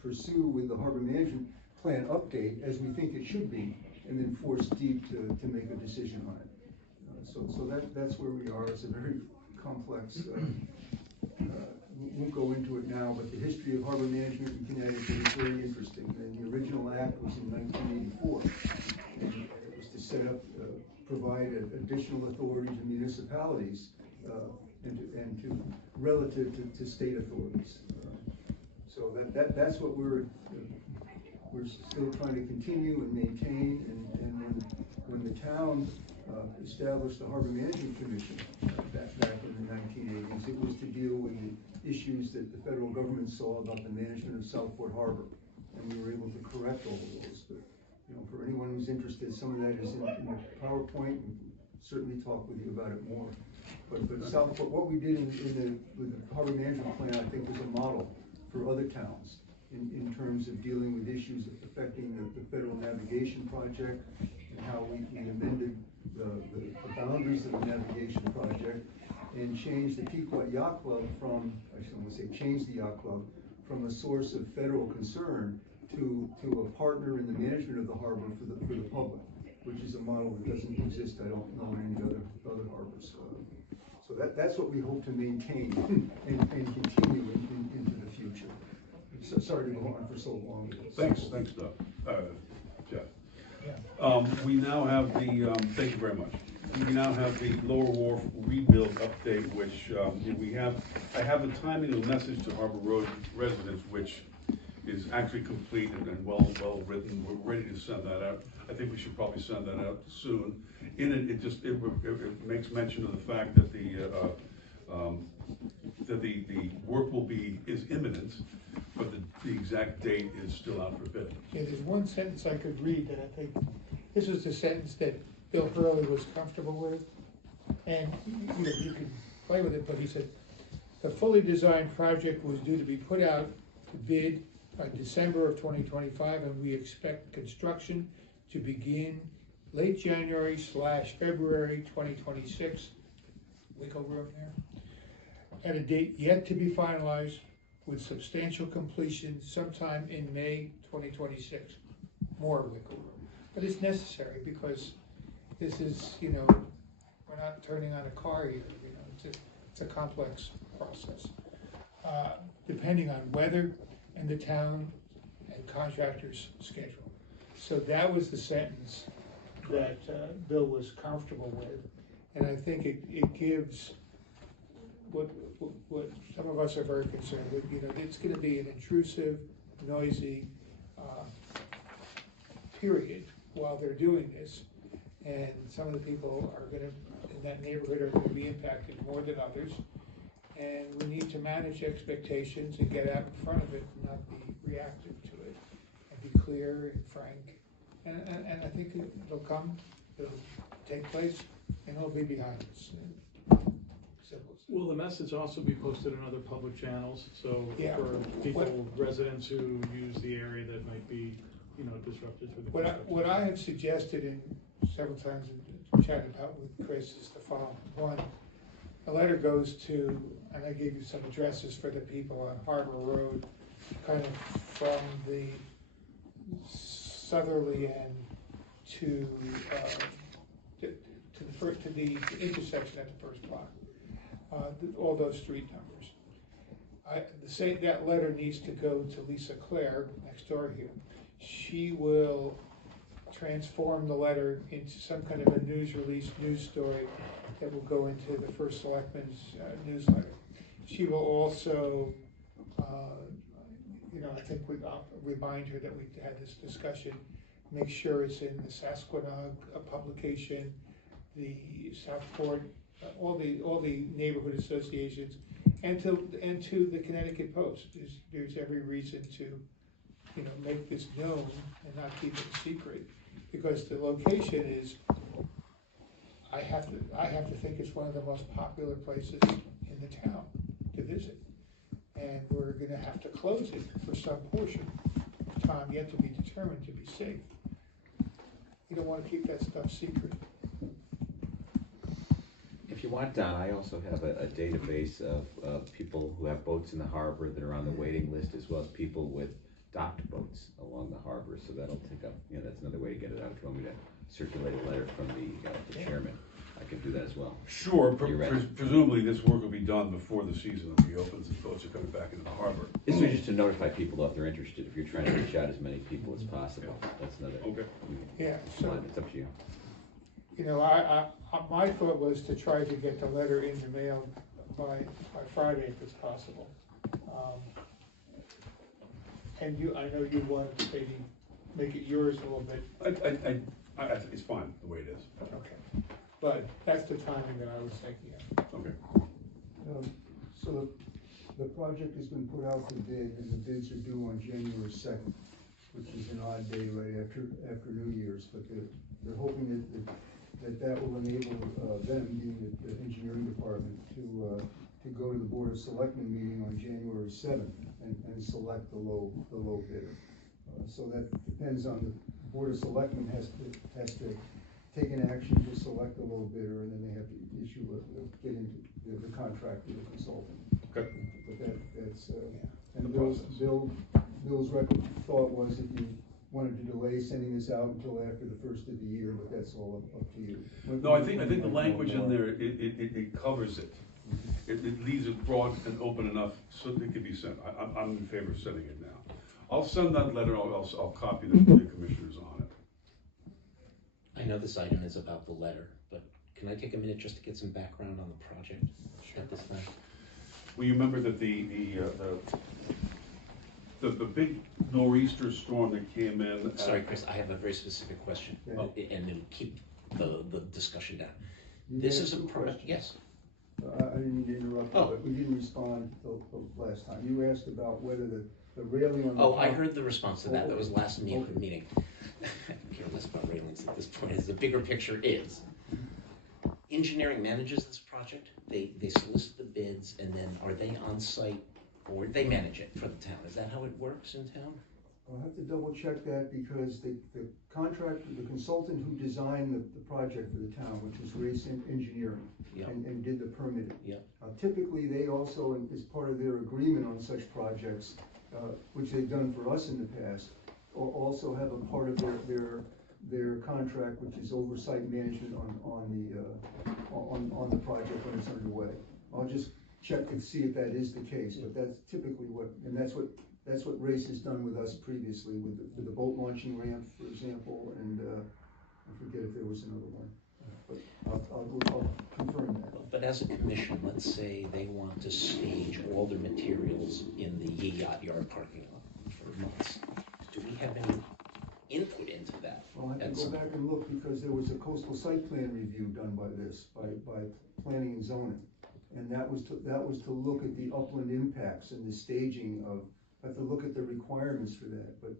pursue with the harbor management plan update as we think it should be, and then force DEEP to make a decision on it. So that's where we are. It's a very complex. We won't go into it now, but the history of harbor management in Connecticut is very interesting. And the original act was in 1984, and it was to set up, provide additional authority to municipalities, and to, relative to state authorities. So that's what we're still trying to continue and maintain, and when the town established the Harbor Management Commission back in the 1980s, it was to deal with the issues that the federal government saw about the management of Southport Harbor, and we were able to correct all of those. But you know, for anyone who's interested, some of that is in the PowerPoint. We can certainly talk with you about it more. But Southport, what we did with the Harbor Management Plan, I think, was a model for other towns in terms of dealing with issues affecting the federal navigation project, and how we amended the boundaries of the navigation project, and changed the Pequot Yacht Club from, I should want to say, change the yacht club from a source of federal concern to a partner in the management of the harbor for the public, which is a model that doesn't exist, I don't know, in any other harbors. So that's what we hope to maintain and continue into the future. So, sorry to go on for so long. Thanks, Doug. Jeff. We now have the, thank you very much. We now have the Lower Wharf rebuild update, which I have a timing of message to Harbor Road residents, which is actually complete and well written. We're ready to send that out. I think we should probably send that out soon. In it, it makes mention of the fact that the work is imminent, but the exact date is still out for bid. Yeah, there's one sentence I could read that I think, this was the sentence that Bill Hurley was comfortable with, and you could play with it, but he said, the fully designed project was due to be put out to bid by December of 2025, and we expect construction to begin late January/February 2026, wiggle room there, at a date yet to be finalized, with substantial completion sometime in May 2026. More wiggle room, but it's necessary because this is, we're not turning on a car here, it's a complex process. Depending on weather and the town and contractor's schedule. So that was the sentence that Bill was comfortable with, and I think it gives what some of us are very concerned with. It's going to be an intrusive, noisy period while they're doing this, and some of the people are going to, in that neighborhood, are going to be impacted more than others, and we need to manage expectations and get out in front of it and not be reactive to it, and be clear and frank, and I think it'll take place, and it'll be behind us. Simple. Will the message also be posted in other public channels? So Yeah. for people, residents who use the area that might be, disrupted through the What I have suggested in several times and chatted about with Chris is the following. One, a letter goes to, and I gave you some addresses for the people on Harbor Road, kind of from the southerly end to the intersection at the first block. All those street numbers. That letter needs to go to Lisa Claire next door here. She will transform the letter into some kind of a news release, news story that will go into the First Selectman's newsletter. She will also, I think I'll remind her that we had this discussion, make sure it's in the Sasquatch publication, the Southport, all the neighborhood associations, and to the Connecticut Post. There's every reason to, make this known and not keep it a secret, because the location is, I have to think it's one of the most popular places in the town to visit, and we're going to have to close it for some portion of time yet to be determined to be safe. You don't want to keep that stuff secret. If you want, Don, I also have a database of people who have boats in the harbor that are on the waiting list, as well as people with docked boats along the harbor, so that'll take up, that's another way to get it out. If you want me to circulate a letter from the chairman, I can do that as well. Sure, presumably this work will be done before the season reopens and boats are coming back into the harbor. This is just to notify people if they're interested, if you're trying to reach out as many people as possible. That's another. Okay. Yeah, so it's up to you. you know, my thought was to try to get the letter in the mail by Friday if it's possible. And I know you wanted to maybe make it yours a little bit. I think it's fine the way it is. Okay. But that's the timing that I was thinking of. Okay. So the project has been put out for bid, and the bids are due on January 2nd, which is an odd day right after New Year's, but they're hoping that will enable them, being the engineering department, to go to the Board of Selectmen meeting on January 7th and select the low bidder. So that depends on the Board of Selectmen has to take an action to select the low bidder, and then they have to issue get into the contract with the consultant. Okay. But that's and Bill's thought was if you wanted to delay sending this out until after the first of the year, but that's all up to you. No, I think the language in there, it covers it. It leaves it broad and open enough so that it can be sent. I'm in favor of sending it now. I'll send that letter, I'll copy the commissioners on it. I know this item is about the letter, but can I take a minute just to get some background on the project at this time? Well, you remember that the big nor'easter storm that came in. Sorry, Chris, I have a very specific question, Yeah. and then keep the discussion down. You This asked is a two project, questions. yes. I didn't mean to interrupt you, but we didn't respond the last time. You asked about whether the railing on the Oh, I top- heard the response to that. That was last Okay. meeting. I don't care less about railings at this point. As the bigger picture is, engineering manages this project. They solicit the bids, and then are they on site, or they manage it for the town? Is that how it works in town? I'll have to double check that because the contractor, the consultant who designed the project for the town, which was Race Engineering, Yeah. and did the permitting. Yeah. Typically, they also, as part of their agreement on such projects, which they've done for us in the past, also have a part of their contract, which is oversight management on the project when it's underway. I'll just check and see if that is the case, but that's typically that's what Race has done with us previously with the boat launching ramp, for example, and I forget if there was another one, but I'll confirm that. But as a commission, let's say they want to stage all their materials in the Yacht Yard parking lot for months. Do we have any input into that? Well, I have to go back and look because there was a coastal site plan review done by planning and zoning. And that was to look at the upland impacts and the staging of, I have to look at the requirements for that. But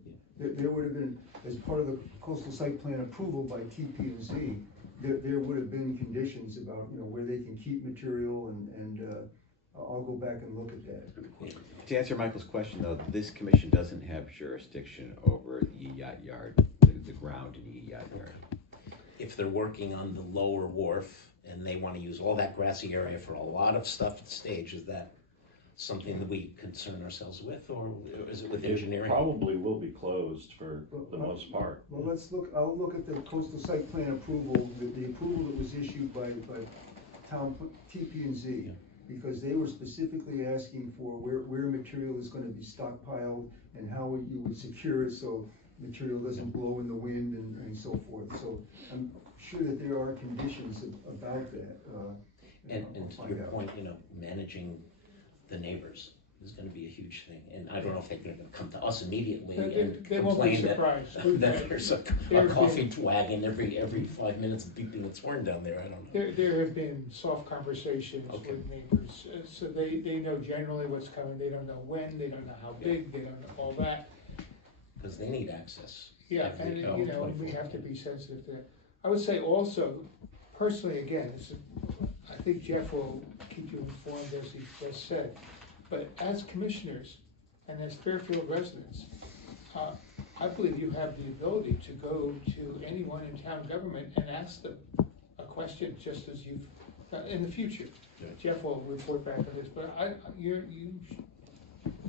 there would have been, as part of the coastal site plan approval by TP&Z, there would have been conditions about, where they can keep material and I'll go back and look at that. To answer Michael's question though, this commission doesn't have jurisdiction over the yacht yard, the ground in the yacht yard. If they're working on the lower wharf and they want to use all that grassy area for a lot of stuff to stage, is that something that we concern ourselves with, or is it with engineering? It probably will be closed for the most part. Well, I'll look at the coastal site plan approval, the approval that was issued by town TP&Z. Yeah. Because they were specifically asking for where material is gonna be stockpiled and how you would secure it so material doesn't blow in the wind and so forth. So I'm sure that there are conditions about that. And to your point, managing the neighbors is gonna be a huge thing. And I don't know if they're gonna come to us immediately and They won't be complain surprised. that there's a coffee wagon every 5 minutes beeping its horn down there. I don't know. There have been soft conversations Okay. with neighbors, so they know generally what's coming, they don't know when, they don't know how big, they don't know all that. Because they need access. Yeah, and we have to be sensitive to that. I would say also, personally, again, I think Jeff will keep you informed as he just said, but as commissioners and as Fairfield residents, I believe you have the ability to go to anyone in town government and ask them a question, just as you've, in the future. Yeah. Jeff will report back on this, but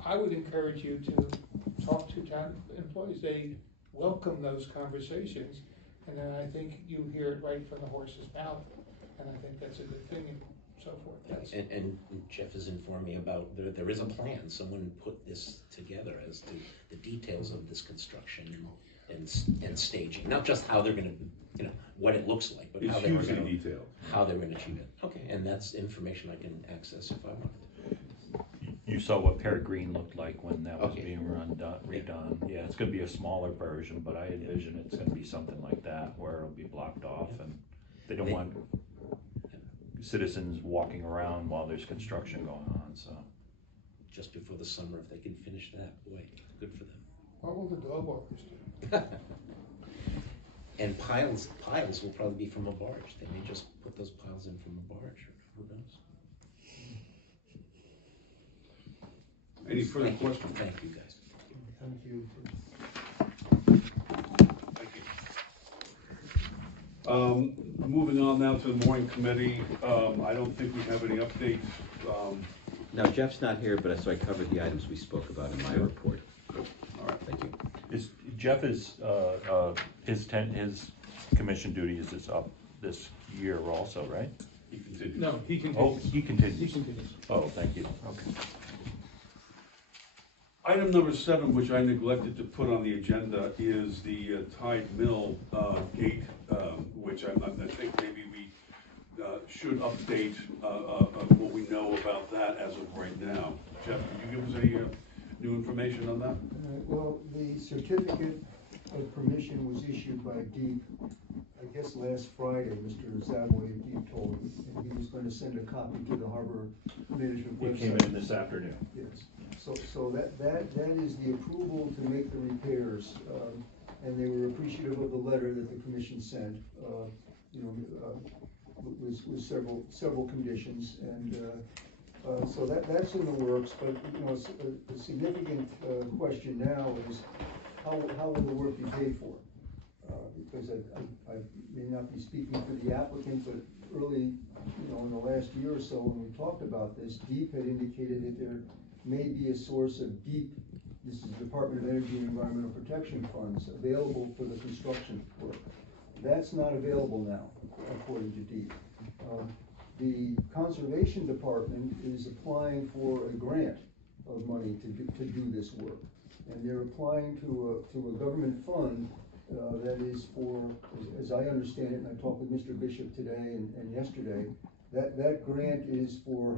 I would encourage you to talk to town employees. They welcome those conversations, and then I think you hear it right from the horse's mouth, and I think that's a good thing, and so forth. That's, And Jeff has informed me about, there is a plan. Someone put this together as to the details of this construction and staging. Not just how they're gonna, what it looks like, but It's how they were hugely gonna, detailed. how they were gonna achieve it. Okay, and that's information I can access if I want. You saw what Peregrine looked like when that was Okay. being redone. Yeah, it's gonna be a smaller version, but I envision it's gonna be something like that, where it'll be blocked off, and they don't want citizens walking around while there's construction going on, so. Just before the summer, if they can finish that, boy, good for them. What will the dog walkers do? And piles will probably be from a barge. They may just put those piles in from a barge, or who knows? Any further Thank you. questions? Thank you, guys. Thank you. Thank you. Moving on now to the mooring committee, I don't think we have any updates. No, Jeff's not here, but so I covered the items we spoke about in my report. All right. Thank you. Jeff is, his commission duty is up this year also, right? He continues. No, he Oh, continues. he continues. He continues. Oh, thank you, okay. Item number 7, which I neglected to put on the agenda, is the Tide Mill gate, which I think maybe we should update what we know about that as of right now. Jeff, can you give us any new information on that? Well, the certificate of permission was issued by DEEP, I guess last Friday, Mr. Savoy at DEEP told me, and he was going to send a copy to the harbor management website. It came in this afternoon. Yes, so that is the approval to make the repairs, and they were appreciative of the letter that the commission sent, with several conditions, and, so that's in the works, but, a significant, question now is how will the work be paid for? Because I may not be speaking for the applicant, but early, in the last year or so, when we talked about this, DEEP had indicated that there may be a source of DEEP, this is Department of Energy and Environmental Protection funds, available for the construction work. That's not available now, according to DEEP. The Conservation Department is applying for a grant of money to do this work. And they're applying to a government fund that is for, as I understand it, and I talked with Mr. Bishop today and yesterday, that grant is for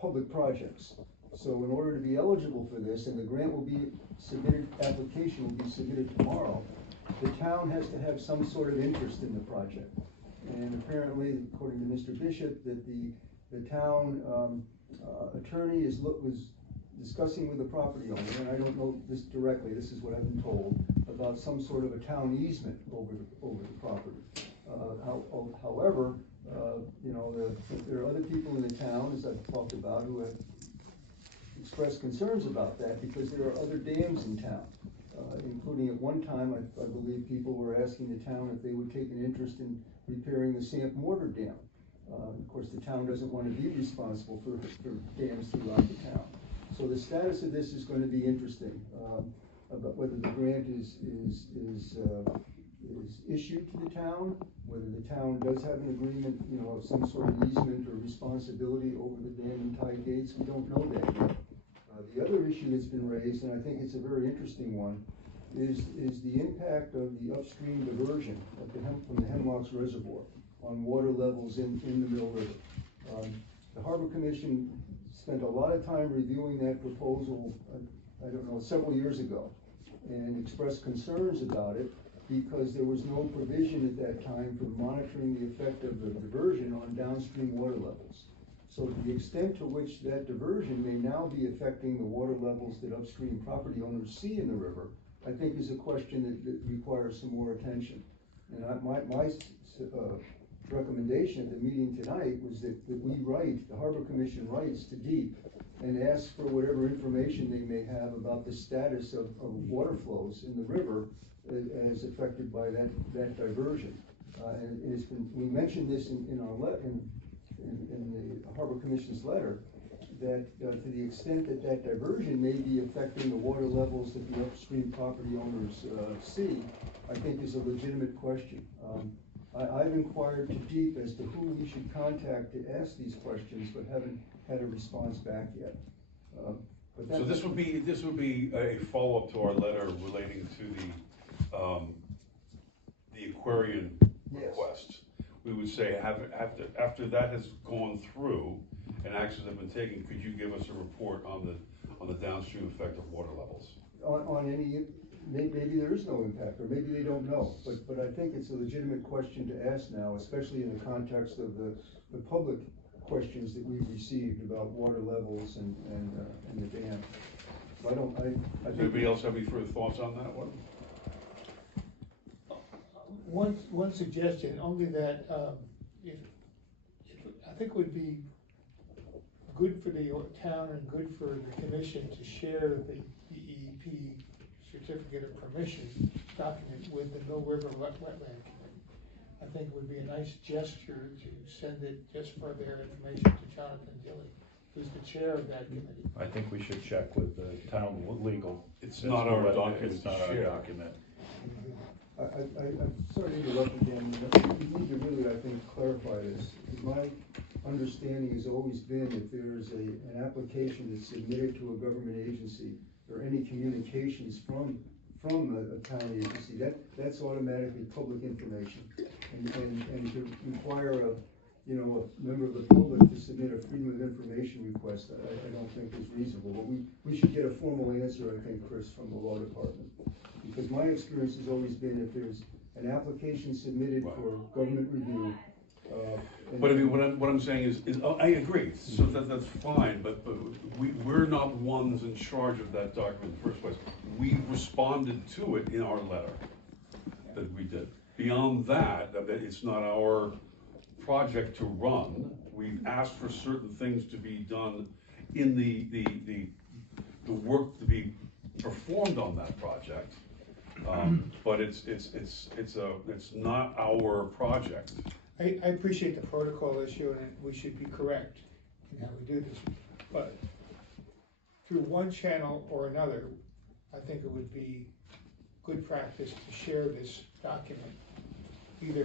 public projects. So in order to be eligible for this, and the grant will be submitted, application will be submitted tomorrow, the town has to have some sort of interest in the project. And apparently, according to Mr. Bishop, that the town attorney was discussing with the property owner, and I don't know this directly, this is what I've been told, about some sort of a town easement over the property. However, there are other people in the town, as I've talked about, who have expressed concerns about that because there are other dams in town. Including at one time, I believe people were asking the town if they would take an interest in repairing the Samp Mortar Dam. Of course, the town doesn't want to be responsible for dams throughout the town. So the status of this is going to be interesting, about whether the grant is issued to the town, whether the town does have an agreement, of some sort of easement or responsibility over the dam and tide gates. We don't know that yet. The other issue that's been raised, and I think it's a very interesting one, is the impact of the upstream diversion from the Hemlocks Reservoir on water levels in the Mill River. The Harbor Commission spent a lot of time reviewing that proposal, I don't know, several years ago, and expressed concerns about it because there was no provision at that time for monitoring the effect of the diversion on downstream water levels. So to the extent to which that diversion may now be affecting the water levels that upstream property owners see in the river, I think is a question that requires some more attention. And my recommendation at the meeting tonight was that we write, the Harbor Commission writes to DEEP and asks for whatever information they may have about the status of water flows in the river as affected by that diversion. And it's been, we mentioned this in our in the Harbor Commission's letter, that to the extent that diversion may be affecting the water levels that the upstream property owners see, I think is a legitimate question. I've inquired to DEEP as to who we should contact to ask these questions, but haven't had a response back yet. So this would be a follow-up to our letter relating to the Aquarian Yes. request. We would say, after that has gone through and actions have been taken, could you give us a report on the downstream effect of water levels? On any, maybe there is no impact, or maybe they don't know, but I think it's a legitimate question to ask now, especially in the context of the public questions that we've received about water levels and the dam. So I think. Anybody else have any further thoughts on that one? One suggestion, only that, I think it would be good for the town and good for the commission to share the DEP certificate of permission document with the Mill River Wetland Committee. I think it would be a nice gesture to send it just for their information to Jonathan Dilley, who's the chair of that committee. I think we should check with the town legal. It's not our document It's not to our share. document. I'm sorry to interrupt again, but we need to really, I think, clarify this. My understanding has always been if there's an application that's submitted to a government agency or any communications from a town agency, that's automatically public information. And to require a member of the public to submit a freedom of information request, I don't think is reasonable. But we should get a formal answer, I think, Chris, from the law department. Because my experience has always been if there's an application submitted for government review. But I mean, what I'm saying is I agree, so that's fine, but we're not ones in charge of that document in the first place. We responded to it in our letter that we did. Beyond that, it's not our project to run. We've asked for certain things to be done in the work to be performed on that project. But it's not our project. I appreciate the protocol issue, and we should be correct in how we do this, but through one channel or another, I think it would be good practice to share this document, either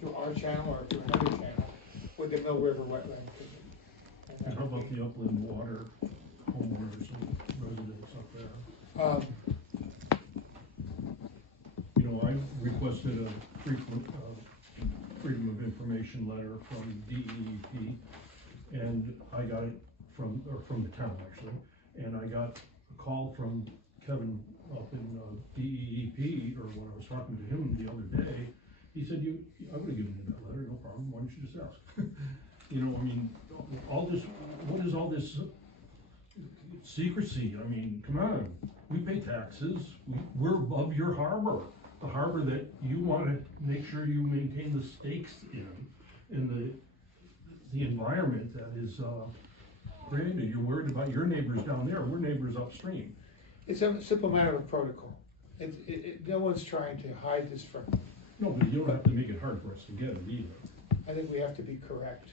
through our channel or through another channel, with the Mill River Wetland Committee. And how about the upland water homeowners and residents up there? I requested a frequent Freedom of Information letter from DEP, and I got it from the town actually, and I got a call from Kevin up in DEP, or when I was talking to him the other day, he said, I would have given you that letter, no problem, why don't you just ask? All this, what is all this secrecy? I mean, come on, we pay taxes, we're above your harbor. The harbor that you want to make sure you maintain the stakes in the environment that is created. You're worried about your neighbors down there, we're neighbors upstream. It's a simple matter of protocol. No one's trying to hide this from you. No, but you don't have to make it hard for us to get it either. I think we have to be correct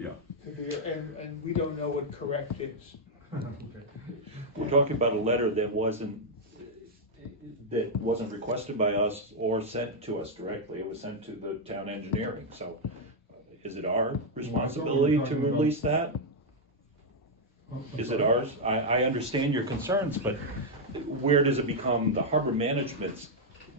Yeah. and we don't know what correct is. Okay. We're talking about a letter that wasn't requested by us or sent to us directly. It was sent to the town engineering. So is it our responsibility to release that? Is it ours? I understand your concerns, but where does it become the harbor management's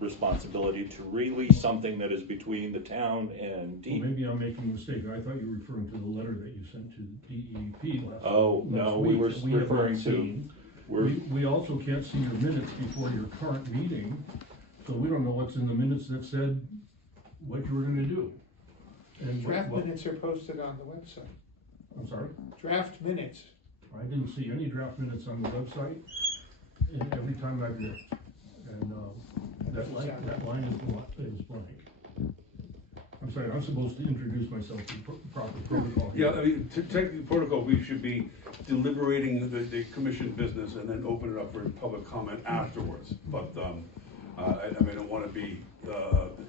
responsibility to release something that is between the town and DEP? Well, maybe I'm making a mistake. I thought you were referring to the letter that you sent to DEP last No, week we were that we have referring not to. seen. We also can't see your minutes before your current meeting, so we don't know what's in the minutes that said what you were gonna do. And Draft minutes are posted on the website. I'm sorry? Draft minutes. I didn't see any draft minutes on the website every time I've looked. And that line is blank. I'm sorry, I'm supposed to introduce myself to proper protocol. Yeah, I mean, to take the protocol, we should be deliberating the commission business and then open it up for public comment afterwards. But I don't want to be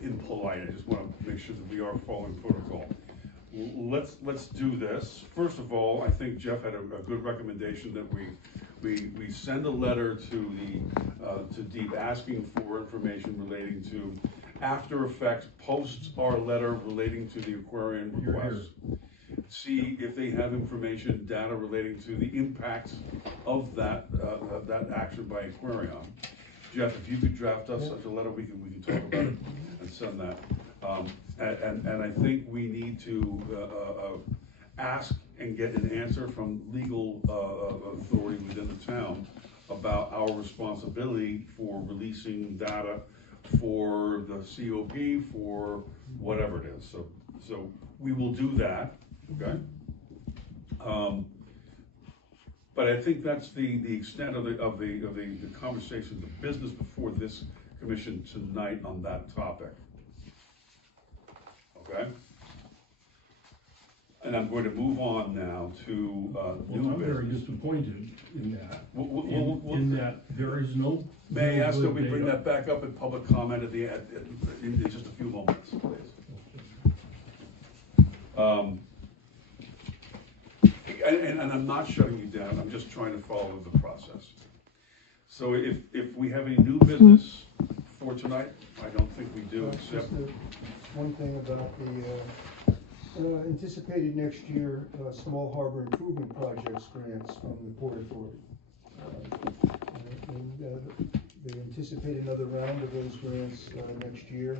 impolite. I just want to make sure that we are following protocol. Let's do this. First of all, I think Jeff had a good recommendation that we send a letter to DEP asking for information relating to after effects, post our letter relating to the aquarium request. See if they have information, data relating to the impacts of that action by Aquarium. Jeff, if you could draft us such a letter, we can talk about it and send that. And I think we need to ask and get an answer from legal authority within the town about our responsibility for releasing data for the COP, for whatever it is. So we will do that, okay? But I think that's the extent of the conversation, the business before this commission tonight on that topic. Okay? And I'm going to move on now to new I'm very business. disappointed in that, Well, in that there is no. May I ask that we good bring data. that back up in public comment at the end, in just a few moments, please? And I'm not shutting you down, I'm just trying to follow the process. So if we have any new business for tonight, I don't think we do, except, Just one thing about the anticipated next year, small harbor improvement projects grants from the Port Authority. They anticipate another round of those grants next year.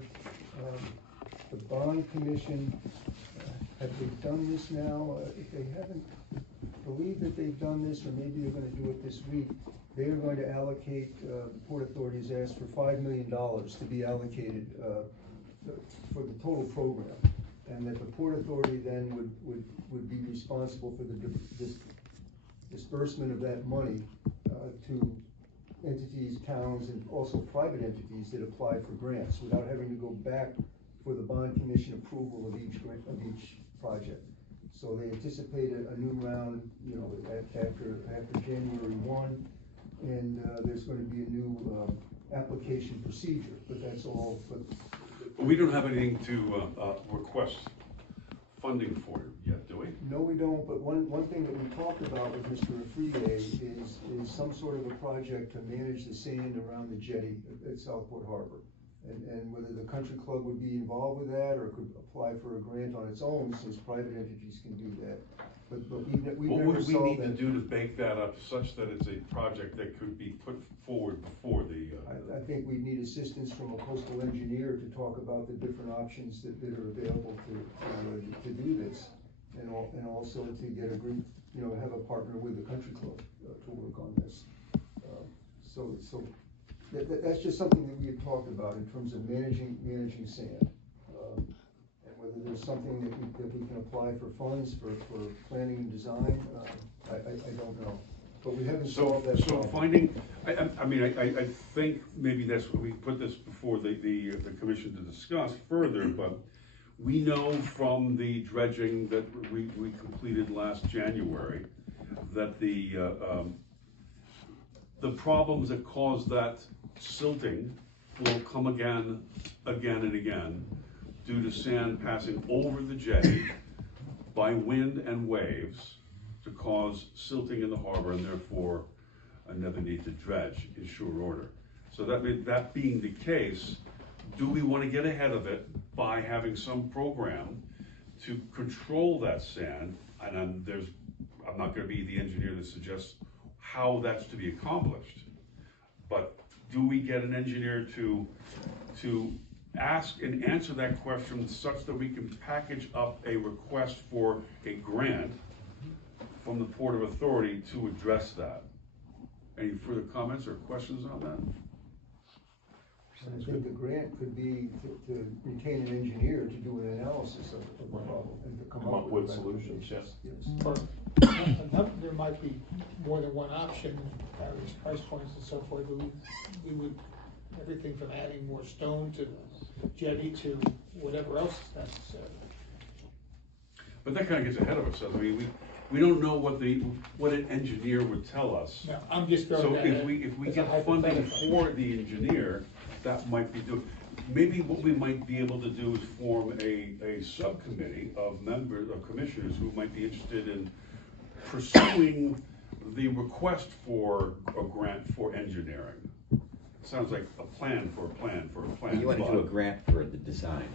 The bond commission, have they done this now? If they haven't, believe that they've done this, or maybe they're gonna do it this week, they are going to allocate, the Port Authority has asked for $5 million to be allocated for the total program. And that the Port Authority then would be responsible for the disbursement of that money to entities, towns, and also private entities that apply for grants without having to go back for the bond commission approval of each grant, of each project. So they anticipate a new round, you know, after January 1, and there's going to be a new application procedure. But that's all. But we don't have anything to request funding for yet, do we? no, we don't. But one thing that we talked about with Mr. Afride is some sort of a project to manage the sand around the jetty at Southport Harbor. And whether the country club would be involved with that or could apply for a grant on its own, since private entities can do that. But we've What never would we solved need to that. do to bake that up such that it's a project that could be put forward before the? I think we need assistance from a coastal engineer to talk about the different options that are available to do this. And also to get a group, you know, have a partner with the country club to work on this. So that's just something that we had talked about in terms of managing sand. And whether there's something that we can apply for funds for planning and design, I don't know. But we haven't solved that So problem. finding, I think maybe that's what we put this before the commission to discuss further, but we know from the dredging that we completed last January that the problems that caused that silting will come again and again due to sand passing over the jetty by wind and waves to cause silting in the harbor, and therefore another need to dredge in short order. So that being the case, do we want to get ahead of it by having some program to control that sand? And I'm not going to be the engineer that suggests how that's to be accomplished, but do we get an engineer to ask and answer that question such that we can package up a request for a grant from the Port of Authority to address that? Any further comments or questions on that? I think the grant could be to retain an engineer to do an analysis of the problem and to come up with solutions, yes. Or there might be more than one option, various price points and so forth. We would, everything from adding more stone to the jetty to whatever else is necessary. But that kind of gets ahead of ourselves. I mean, we don't know what an engineer would tell us. Now, I'm just throwing So that if we as a get funding hypothetical. for the engineer, that might be doing. Maybe what we might be able to do is form a subcommittee of members, of commissioners who might be interested in pursuing the request for a grant for engineering. Sounds like a plan for a plan for a plan. You want to do a grant for the design,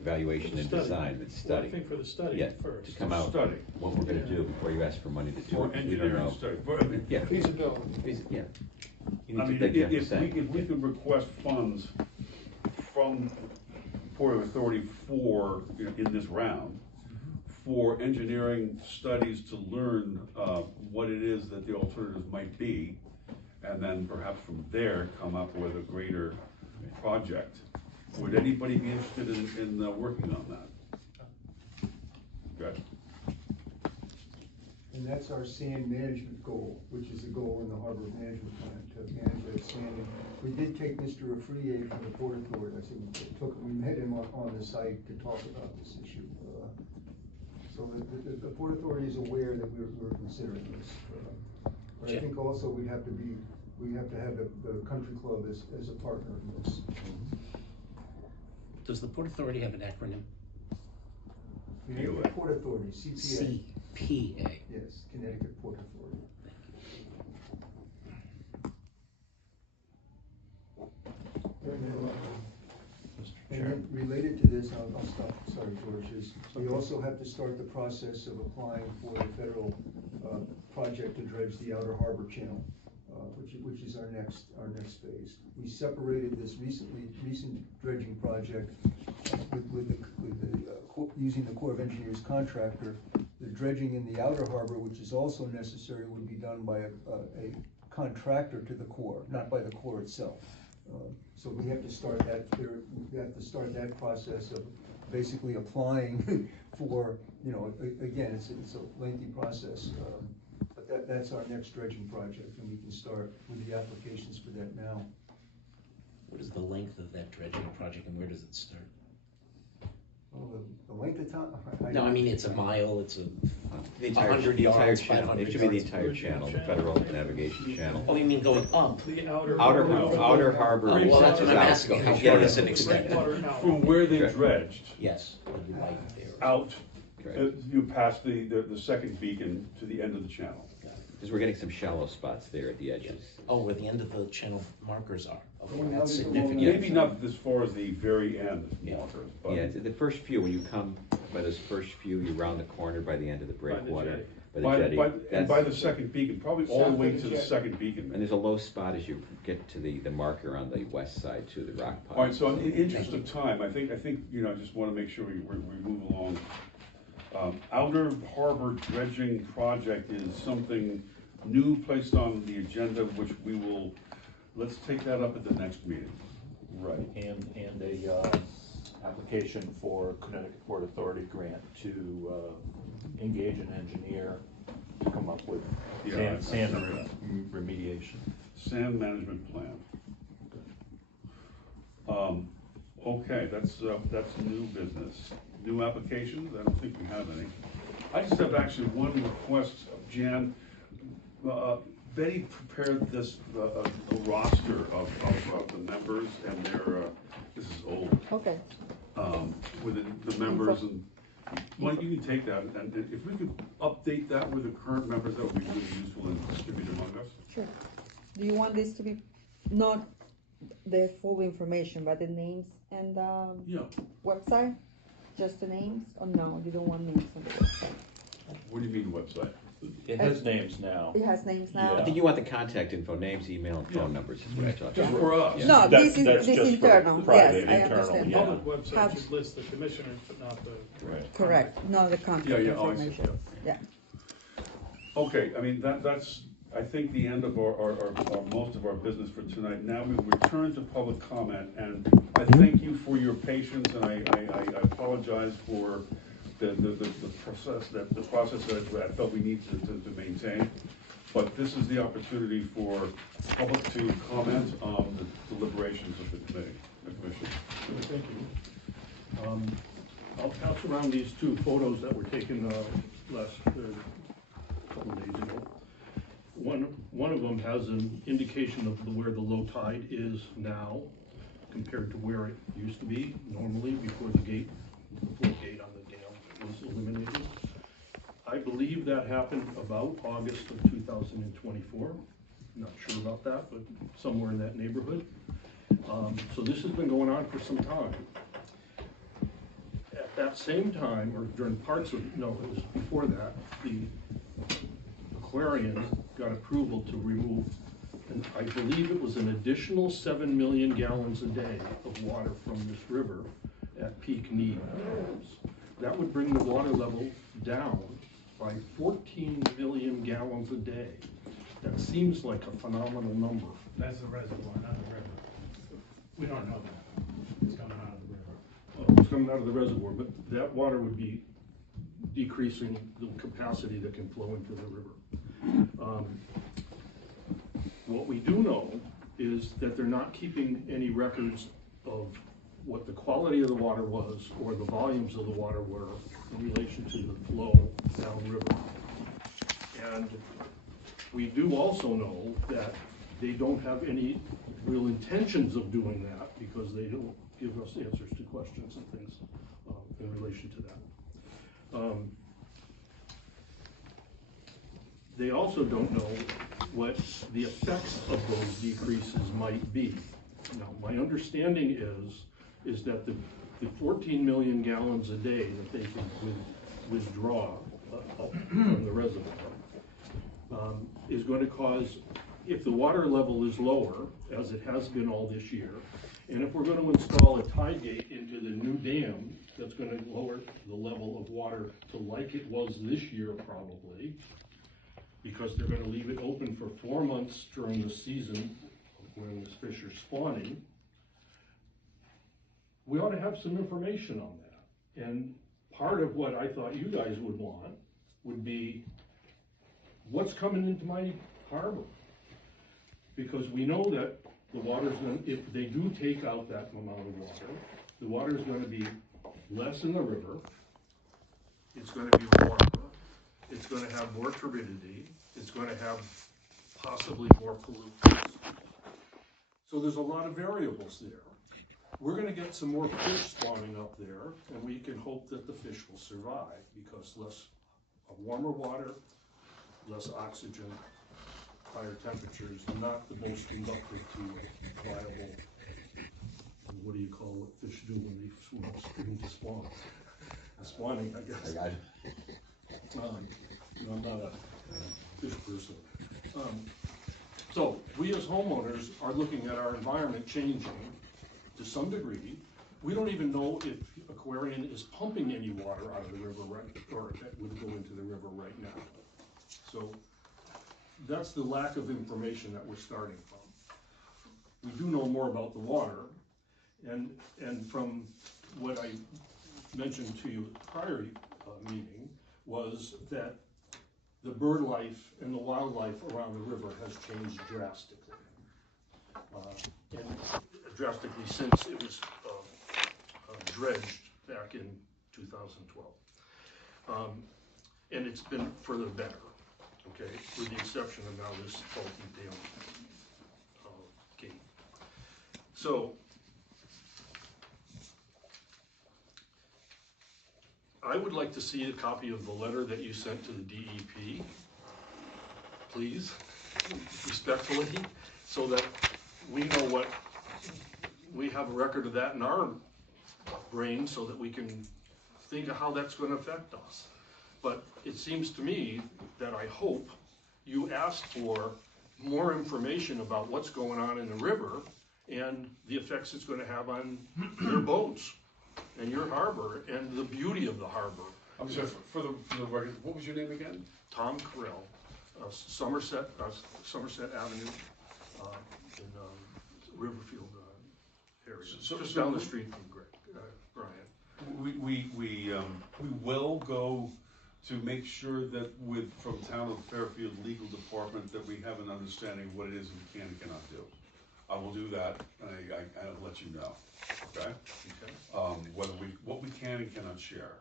evaluation and Study. design, the Well, study. I think for the study Yeah, first. to come out, Study. what we're gonna do before you ask for money to do For it, 'cause we don't engineering know. study. Yeah. Feasibility. Yeah. You I need mean, to dig Jeff if saying. we could request funds from Port Authority for, in this round, for engineering studies to learn what it is that the alternatives might be, and then perhaps from there come up with a greater project. Would anybody be interested in working on that? Good. And that's our sand management goal, which is a goal in the harbor management plan, to manage that sand. And we did take Mr. Afriye from the Port Authority, I think we met him on the site to talk about this issue. So the Port Authority is aware that we're considering this. But I think also we have to have the country club as a partner in this. Does the Port Authority have an acronym? Connecticut Port Authority, CPA. CPA. Yes, Connecticut Port Authority. And then related to this, I'll stop, sorry, George, is we also have to start the process of applying for the federal project to dredge the outer harbor channel, which is our next phase. We separated this recent dredging project using the Corps of Engineers contractor. The dredging in the outer harbor, which is also necessary, would be done by a contractor to the Corps, not by the Corps itself. So we have to start that. We have to start that process of basically applying for, again, it's a lengthy process, but that's our next dredging project, and we can start with the applications for that now. What is the length of that dredging project, and where does it start? Well, the length of time. No, I mean, it's a mile, it's The entire 100 yards, channel. 500 It should be the yards. entire channel, the federal navigation channel. Oh, you mean going up? The outer Outer harbor. Oh, well, that's what I'm asking, how Yeah, far yeah. does it extend? From where they Correct. dredged Yes, would you like there? out, Correct. you pass the second beacon to the end of the channel. Because we're getting some shallow spots there at the edges. Oh, where the end of the channel markers are. Okay, Going out that's into the significant. Maybe not as far as the very end Yeah. markers, but. Yeah, the first few, when you come by those first few, you round the corner by the end of the breakwater, by the jetty. And by the That's- second beacon, probably all the South way of the to the jetty. second beacon. And there's a low spot as you get to the marker on the west side to the rock pile. All right, so in the interest of time, I think, I just wanna make sure we move along. Outer harbor dredging project is something new placed on the agenda, which we will, let's take that up at the next meeting. Right, and a application for Connecticut Port Authority grant to engage an engineer to come up with Yeah, sand I- remediation. Sand management plan. Okay, that's new business. New applications, I don't think we have any. I just have actually one request, Jan. Betty prepared this, a roster of the members and their, this is old, Okay. with the members and, well, you can take that, and if we could update that with the current members, that would be really useful and distributed among us. Sure. Do you want this to be not the full information, but the names and Yeah. website? Just the names? Or no, you don't want names on the website? What do you mean website? It has names now. It has names now? I think you want the contact info, names, email, and phone numbers is what I talked Just about. for us. Yeah. No, That's this just for internal, yes, private, I internal, understand. yeah. Public website Have- should list the commissioners, but not the. Right. Correct, not the contact Yeah, oh, I see, information. Yeah. Okay, I mean, that's, I think, the end of our most of our business for tonight. Now we return to public comment, and I thank you for your patience, and I apologize for the process that I felt we need to maintain. But this is the opportunity for public to comment on the deliberations of the committee, the commission. Thank you. I'll pass around these two photos that were taken couple of days ago. One of them has an indication of where the low tide is now compared to where it used to be normally before the floodgate on the dam was eliminated. I believe that happened about August of 2024. Not sure about that, but somewhere in that neighborhood. So this has been going on for some time. At that same time, or during parts of, no, it was before that, the Aquarian got approval to remove, and I believe it was an additional 7 million gallons a day of water from this river at peak need. That would bring the water level down by 14 million gallons a day. That seems like a phenomenal number. That's the reservoir, not the river. We don't know that. It's coming out of the river. It's coming out of the reservoir, but that water would be decreasing the capacity that can flow into the river. What we do know is that they're not keeping any records of what the quality of the water was or the volumes of the water were in relation to the flow downriver. And we do also know that they don't have any real intentions of doing that because they don't give us answers to questions and things in relation to that. They also don't know what the effects of those decreases might be. Now, my understanding is that the 14 million gallons a day that they can withdraw from the reservoir is going to cause, if the water level is lower, as it has been all this year, and if we're going to install a tide gate into the new dam that's going to lower the level of water to like it was this year probably, because they're going to leave it open for 4 months during the season when the fish are spawning, we ought to have some information on that. And part of what I thought you guys would want would be what's coming into my harbor. Because we know that the water's going to, if they do take out that amount of water, the water is going to be less in the river, it's going to be warmer, it's going to have more turbidity, it's going to have possibly more pollutants. So there's a lot of variables there. We're going to get some more fish spawning up there, and we can hope that the fish will survive because less warmer water, less oxygen, higher temperatures, not the most conducive to viable, what do you call what fish do when they swim to spawn? Spawning, I guess. I'm not a fish person. So we as homeowners are looking at our environment changing to some degree. We don't even know if Aquarian is pumping any water out of the river right, or that would go into the river right now. So that's the lack of information that we're starting from. We do know more about the water, and from what I mentioned to you prior meeting was that the bird life and the wildlife around the river has changed drastically. And drastically since it was dredged back in 2012. And it's been for the better, okay, with the exception of now this faulty dam gate. So, I would like to see a copy of the letter that you sent to the DEP, please, respectfully, so that we know what, we have a record of that in our brain so that we can think of how that's going to affect us. But it seems to me that I hope you ask for more information about what's going on in the river and the effects it's going to have on your boats and your harbor and the beauty of the harbor. I'm sorry, for the record, what was your name again? Tom Carell, Somerset Avenue in Riverfield area, just down the street from Brian. We will go to make sure that from Town of Fairfield Legal Department that we have an understanding of what it is we can and cannot do. I will do that, and I'll let you know, okay? What we can and cannot share.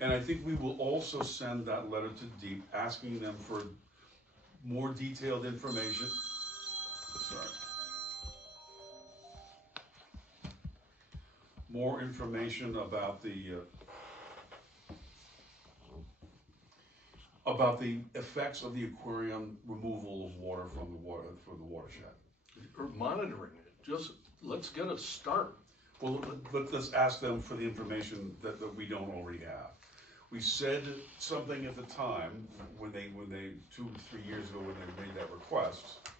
And I think we will also send that letter to DEEP asking them for more detailed information. Sorry. More information about the effects of the aquarium removal of water from the watershed. Or monitoring it. Just let's get a start. Well, let's ask them for the information that we don't already have. We said something at the time when they 2 or 3 years ago when they made that request,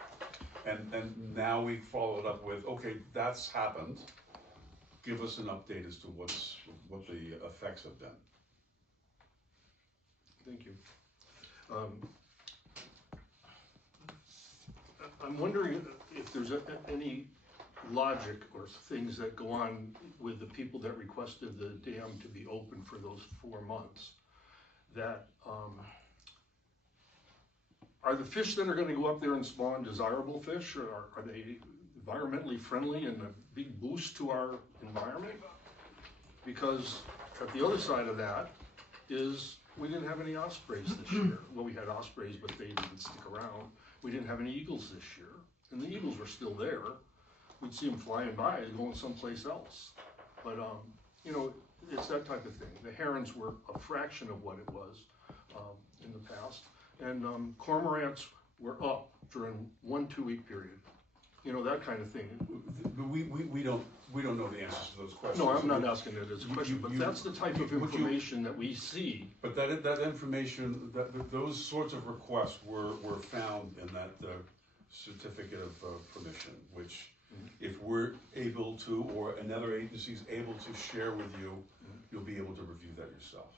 and now we followed up with, okay, that's happened. give us an update as to what the effects have been. Thank you. I'm wondering if there's any logic or things that go on with the people that requested the dam to be open for those 4 months. That, are the fish that are gonna go up there and spawn desirable fish, or are they environmentally friendly and a big boost to our environment? Because at the other side of that is, we didn't have any ospreys this year. Well, we had ospreys, but they didn't stick around. We didn't have any eagles this year, and the eagles were still there. We'd see them flying by, going someplace else. But, you know, it's that type of thing. The herons were a fraction of what it was in the past. And cormorants were up during 1-2 week period. You know, that kind of thing. We don't know the answers to those questions. No, I'm not asking it as a question, but that's the type of information that we see. But that information, those sorts of requests were found in that certificate of permission, which if we're able to, or another agency is able to share with you, you'll be able to review that yourself.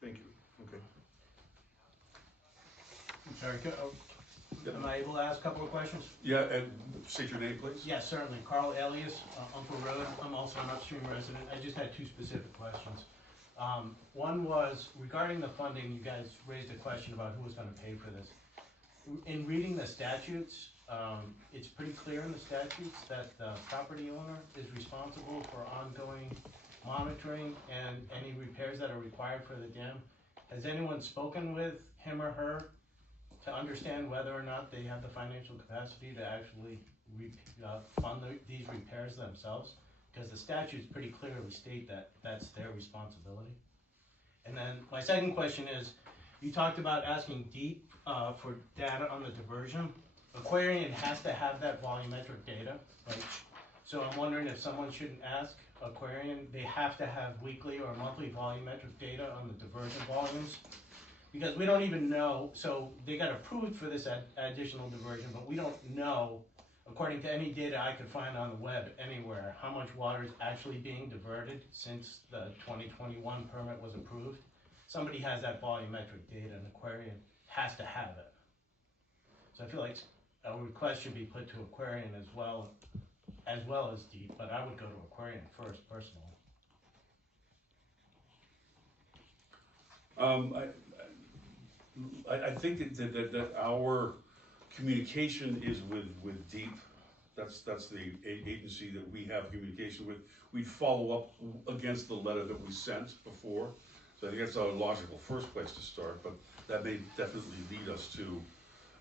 Thank you. Okay. I'm sorry, am I able to ask a couple of questions? Yeah, and state your name, please. Yes, certainly. Carl Elias, Uncle Road. I'm also an upstream resident. I just had 2 specific questions. One was regarding the funding. You guys raised a question about who was going to pay for this. In reading the statutes, it's pretty clear in the statutes that the property owner is responsible for ongoing monitoring and any repairs that are required for the dam. Has anyone spoken with him or her to understand whether or not they have the financial capacity to actually fund these repairs themselves? Because the statutes pretty clearly state that that's their responsibility. And then my second question is, you talked about asking DEEP for data on the diversion. Aquarian has to have that volumetric data, right? So I'm wondering if someone shouldn't ask Aquarian, they have to have weekly or monthly volumetric data on the diversion volumes. Because we don't even know, so they got approved for this additional diversion, but we don't know, according to any data I could find on the web anywhere, how much water is actually being diverted since the 2021 permit was approved. Somebody has that volumetric data, and Aquarian has to have it. So I feel like a request should be put to Aquarian as well as DEEP, but I would go to Aquarian first, personally. I think that our communication is with DEEP. That's the agency that we have communication with. We follow up against the letter that we sent before. So I think that's our logical first place to start, but that may definitely lead us to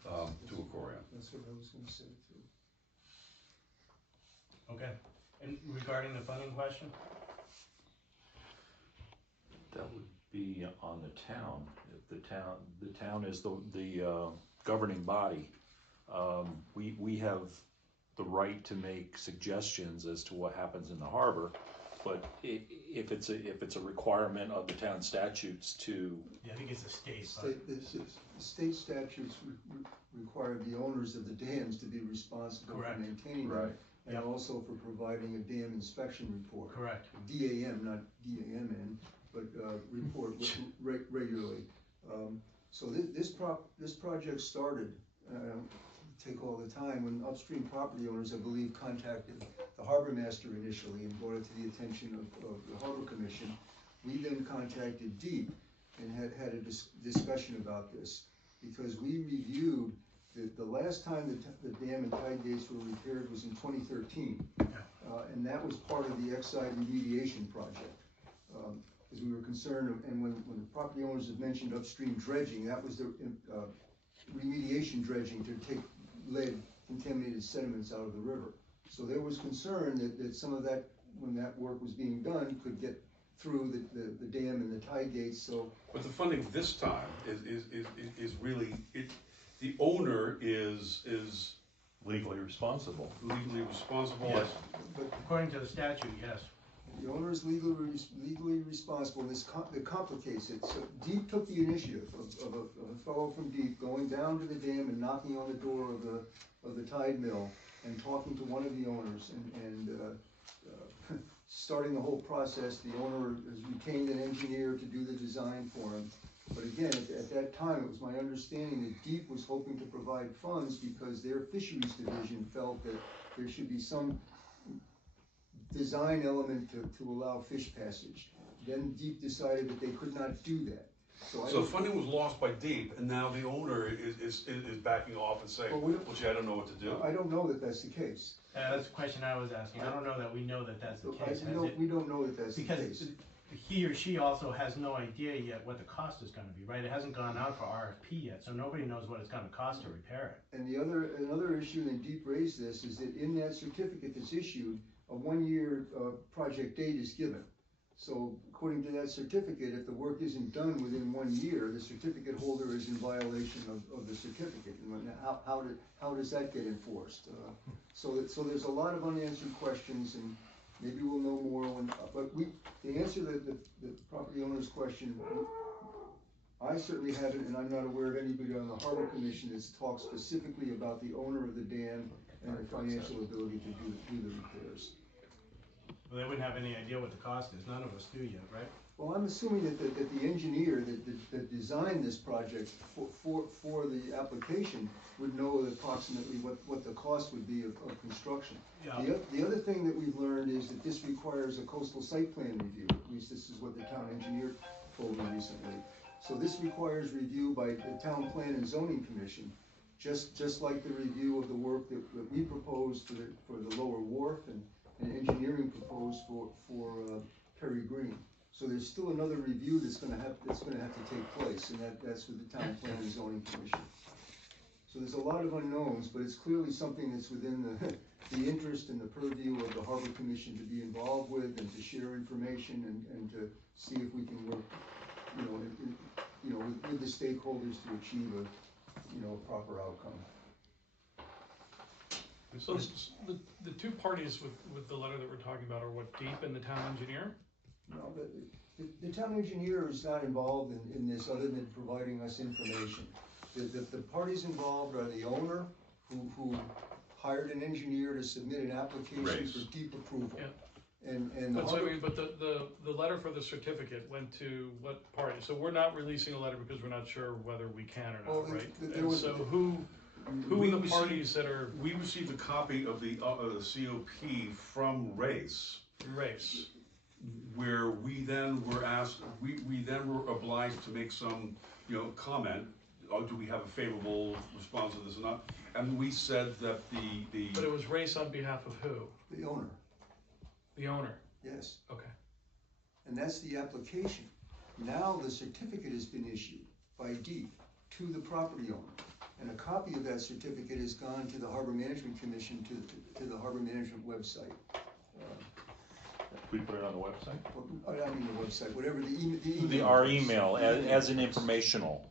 Aquarian. That's what I was gonna say too. Okay, and regarding the funding question? That would be on the town. If the town is the governing body. We have the right to make suggestions as to what happens in the harbor, but if it's a requirement of the town statutes to. Yeah, I think it's a state. The state statutes require the owners of the dams to be responsible for maintaining them. And also for providing a dam inspection report. Correct. DAM, not DAMN, but report regularly. So this project started, take all the time, when upstream property owners, I believe, contacted the harbor master initially and brought it to the attention of the Harbor Commission. We then contacted DEEP and had a discussion about this, because we reviewed the last time the dam and tide gates were repaired was in 2013. And that was part of the Exide remediation project. Because we were concerned, and when the property owners had mentioned upstream dredging, that was the remediation dredging to take lead contaminated sediments out of the river. So there was concern that some of that, when that work was being done, could get through the dam and the tide gates. So, but the funding this time is really the owner is legally responsible. Legally responsible. Yes. But according to the statute, yes. The owner is legally responsible, and it complicates it. So DEEP took the initiative of a fellow from DEEP going down to the dam and knocking on the door of the tide mill and talking to one of the owners and starting the whole process, the owner has retained an engineer to do the design for him. But again, at that time, it was my understanding that DEEP was hoping to provide funds because their fisheries division felt that there should be some design element to allow fish passage. Then DEEP decided that they could not do that. So funding was lost by DEEP, and now the owner is backing off and saying, well, gee, I don't know what to do. I don't know that that's the case. That's the question I was asking. I don't know that we know that that's the case. We don't know that that's the case. Because he or she also has no idea yet what the cost is gonna be, right? It hasn't gone out for RFP yet, so nobody knows what it's gonna cost to repair it. And another issue, and DEEP raised this, is that in that certificate that's issued, a 1-year project date is given. So according to that certificate, if the work isn't done within 1 year, the certificate holder is in violation of the certificate. And how does that get enforced? So there's a lot of unanswered questions, and maybe we'll know more when, but to answer the property owner's question, I certainly haven't, and I'm not aware of anybody on the Harbor Commission that's talked specifically about the owner of the dam and the financial ability to do the repairs. Well, they wouldn't have any idea what the cost is. None of us do yet, right? Well, I'm assuming that the engineer that designed this project for the application would know approximately what the cost would be of construction. Yeah. The other thing that we've learned is that this requires a coastal site plan review. At least this is what the town engineer told me recently. So this requires review by the Town Plan and Zoning Commission, just like the review of the work that we proposed for the lower wharf and engineering proposed for Perry Green. So there's still another review that's gonna have to take place, and that's with the Town Plan and Zoning Commission. So there's a lot of unknowns, but it's clearly something that's within the interest and the purview of the Harbor Commission to be involved with and to share information and to see if we can work, with the stakeholders to achieve a proper outcome. So the two parties with the letter that we're talking about are what, DEEP and the town engineer? No, the town engineer is not involved in this other than providing us information. The parties involved are the owner who hired an engineer to submit an application for DEEP approval. Yeah. And the letter for the certificate went to what party? So we're not releasing a letter because we're not sure whether we can or not, right? And so who are the parties that are? We received a copy of the COP from Race. Where we then were asked, we then were obliged to make some, comment. Do we have a favorable response to this or not? And we said that the. But it was Race on behalf of who? The owner. The owner? Yes. Okay. And that's the application. Now the certificate has been issued by DEEP to the property owner. And a copy of that certificate has gone to the Harbor Management Commission, to the Harbor Management website. We put it on the website? I mean the website, whatever the email. Our email, as informational,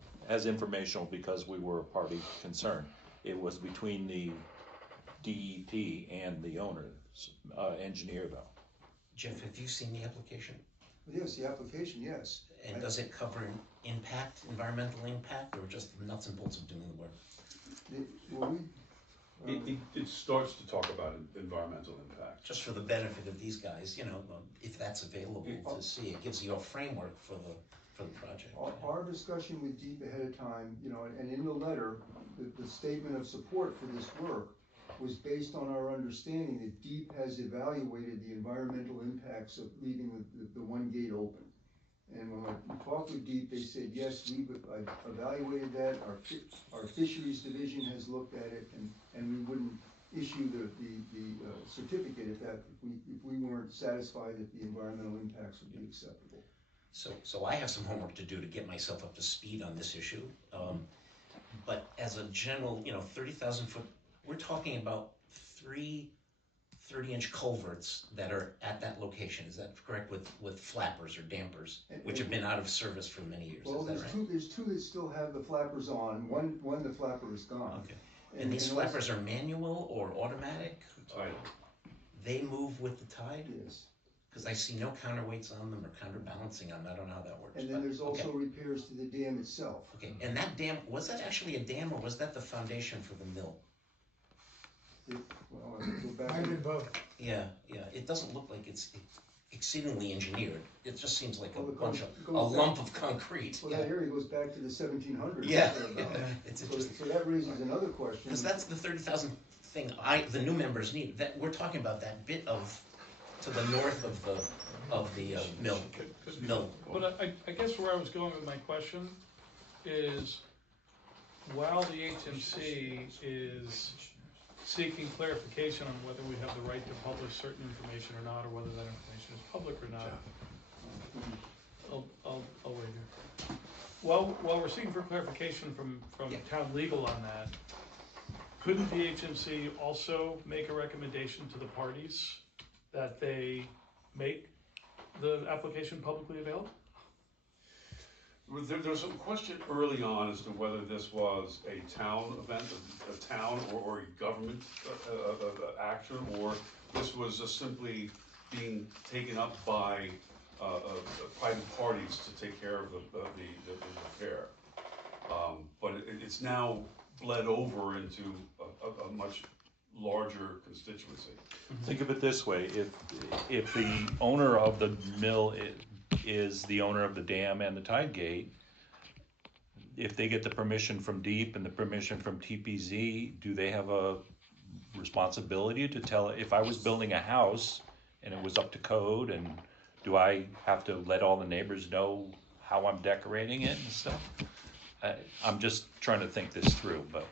because we were a party concerned. It was between the DEP and the owner's engineer though. Jeff, have you seen the application? Yes, the application, yes. And does it cover environmental impact, or just the nuts and bolts of doing the work? It starts to talk about environmental impact. Just for the benefit of these guys, if that's available to see, it gives you a framework for the project. Our discussion with DEEP ahead of time, and in the letter, the statement of support for this work was based on our understanding that DEEP has evaluated the environmental impacts of leaving the one gate open. And when we talked with DEEP, they said, yes, we've evaluated that, our fisheries division has looked at it, and we wouldn't issue the certificate if we weren't satisfied that the environmental impacts would be acceptable. So I have some homework to do to get myself up to speed on this issue. But as a general, 30,000 foot, we're talking about 3 30-inch culverts that are at that location. Is that correct? With flappers or dampers, which have been out of service for many years. Well, is that right? There's two that still have the flappers on. One the flapper is gone. Okay. And these flappers are manual or automatic? Tidal. They move with the tide? Yes. Because I see no counterweights on them or counterbalancing on them. I don't know how that works. And then there's also repairs to the dam itself. Okay, and that dam, was that actually a dam or was that the foundation for the mill? Well, I'll go back. I did both. Yeah, it doesn't look like it's exceedingly engineered. It just seems like a Well, it bunch goes- of, goes a back- lump of concrete. Well, that area goes back to the 1700s. Yeah, thereabouts. it's So, interesting. so that raises another question. Because that's the 30,000 thing the new members need. That, we're talking about that bit to the north of the mill. But I guess where I was going with my question is, while the HMC is seeking clarification on whether we have the right to publish certain information or not, or whether that information is public or not, I'll wait here. While we're seeking for clarification from town legal on that, couldn't the HMC also make a recommendation to the parties that they make the application publicly available? There was some question early on as to whether this was a town event, a town or a government action, or this was just simply being taken up by private parties to take care of the repair. But it's now bled over into a much larger constituency. Think of it this way, if the owner of the mill is the owner of the dam and the tide gate, if they get the permission from DEEP and the permission from TPZ, do they have a responsibility to tell, if I was building a house and it was up to code, and do I have to let all the neighbors know how I'm decorating it and stuff? I'm just trying to think this through, but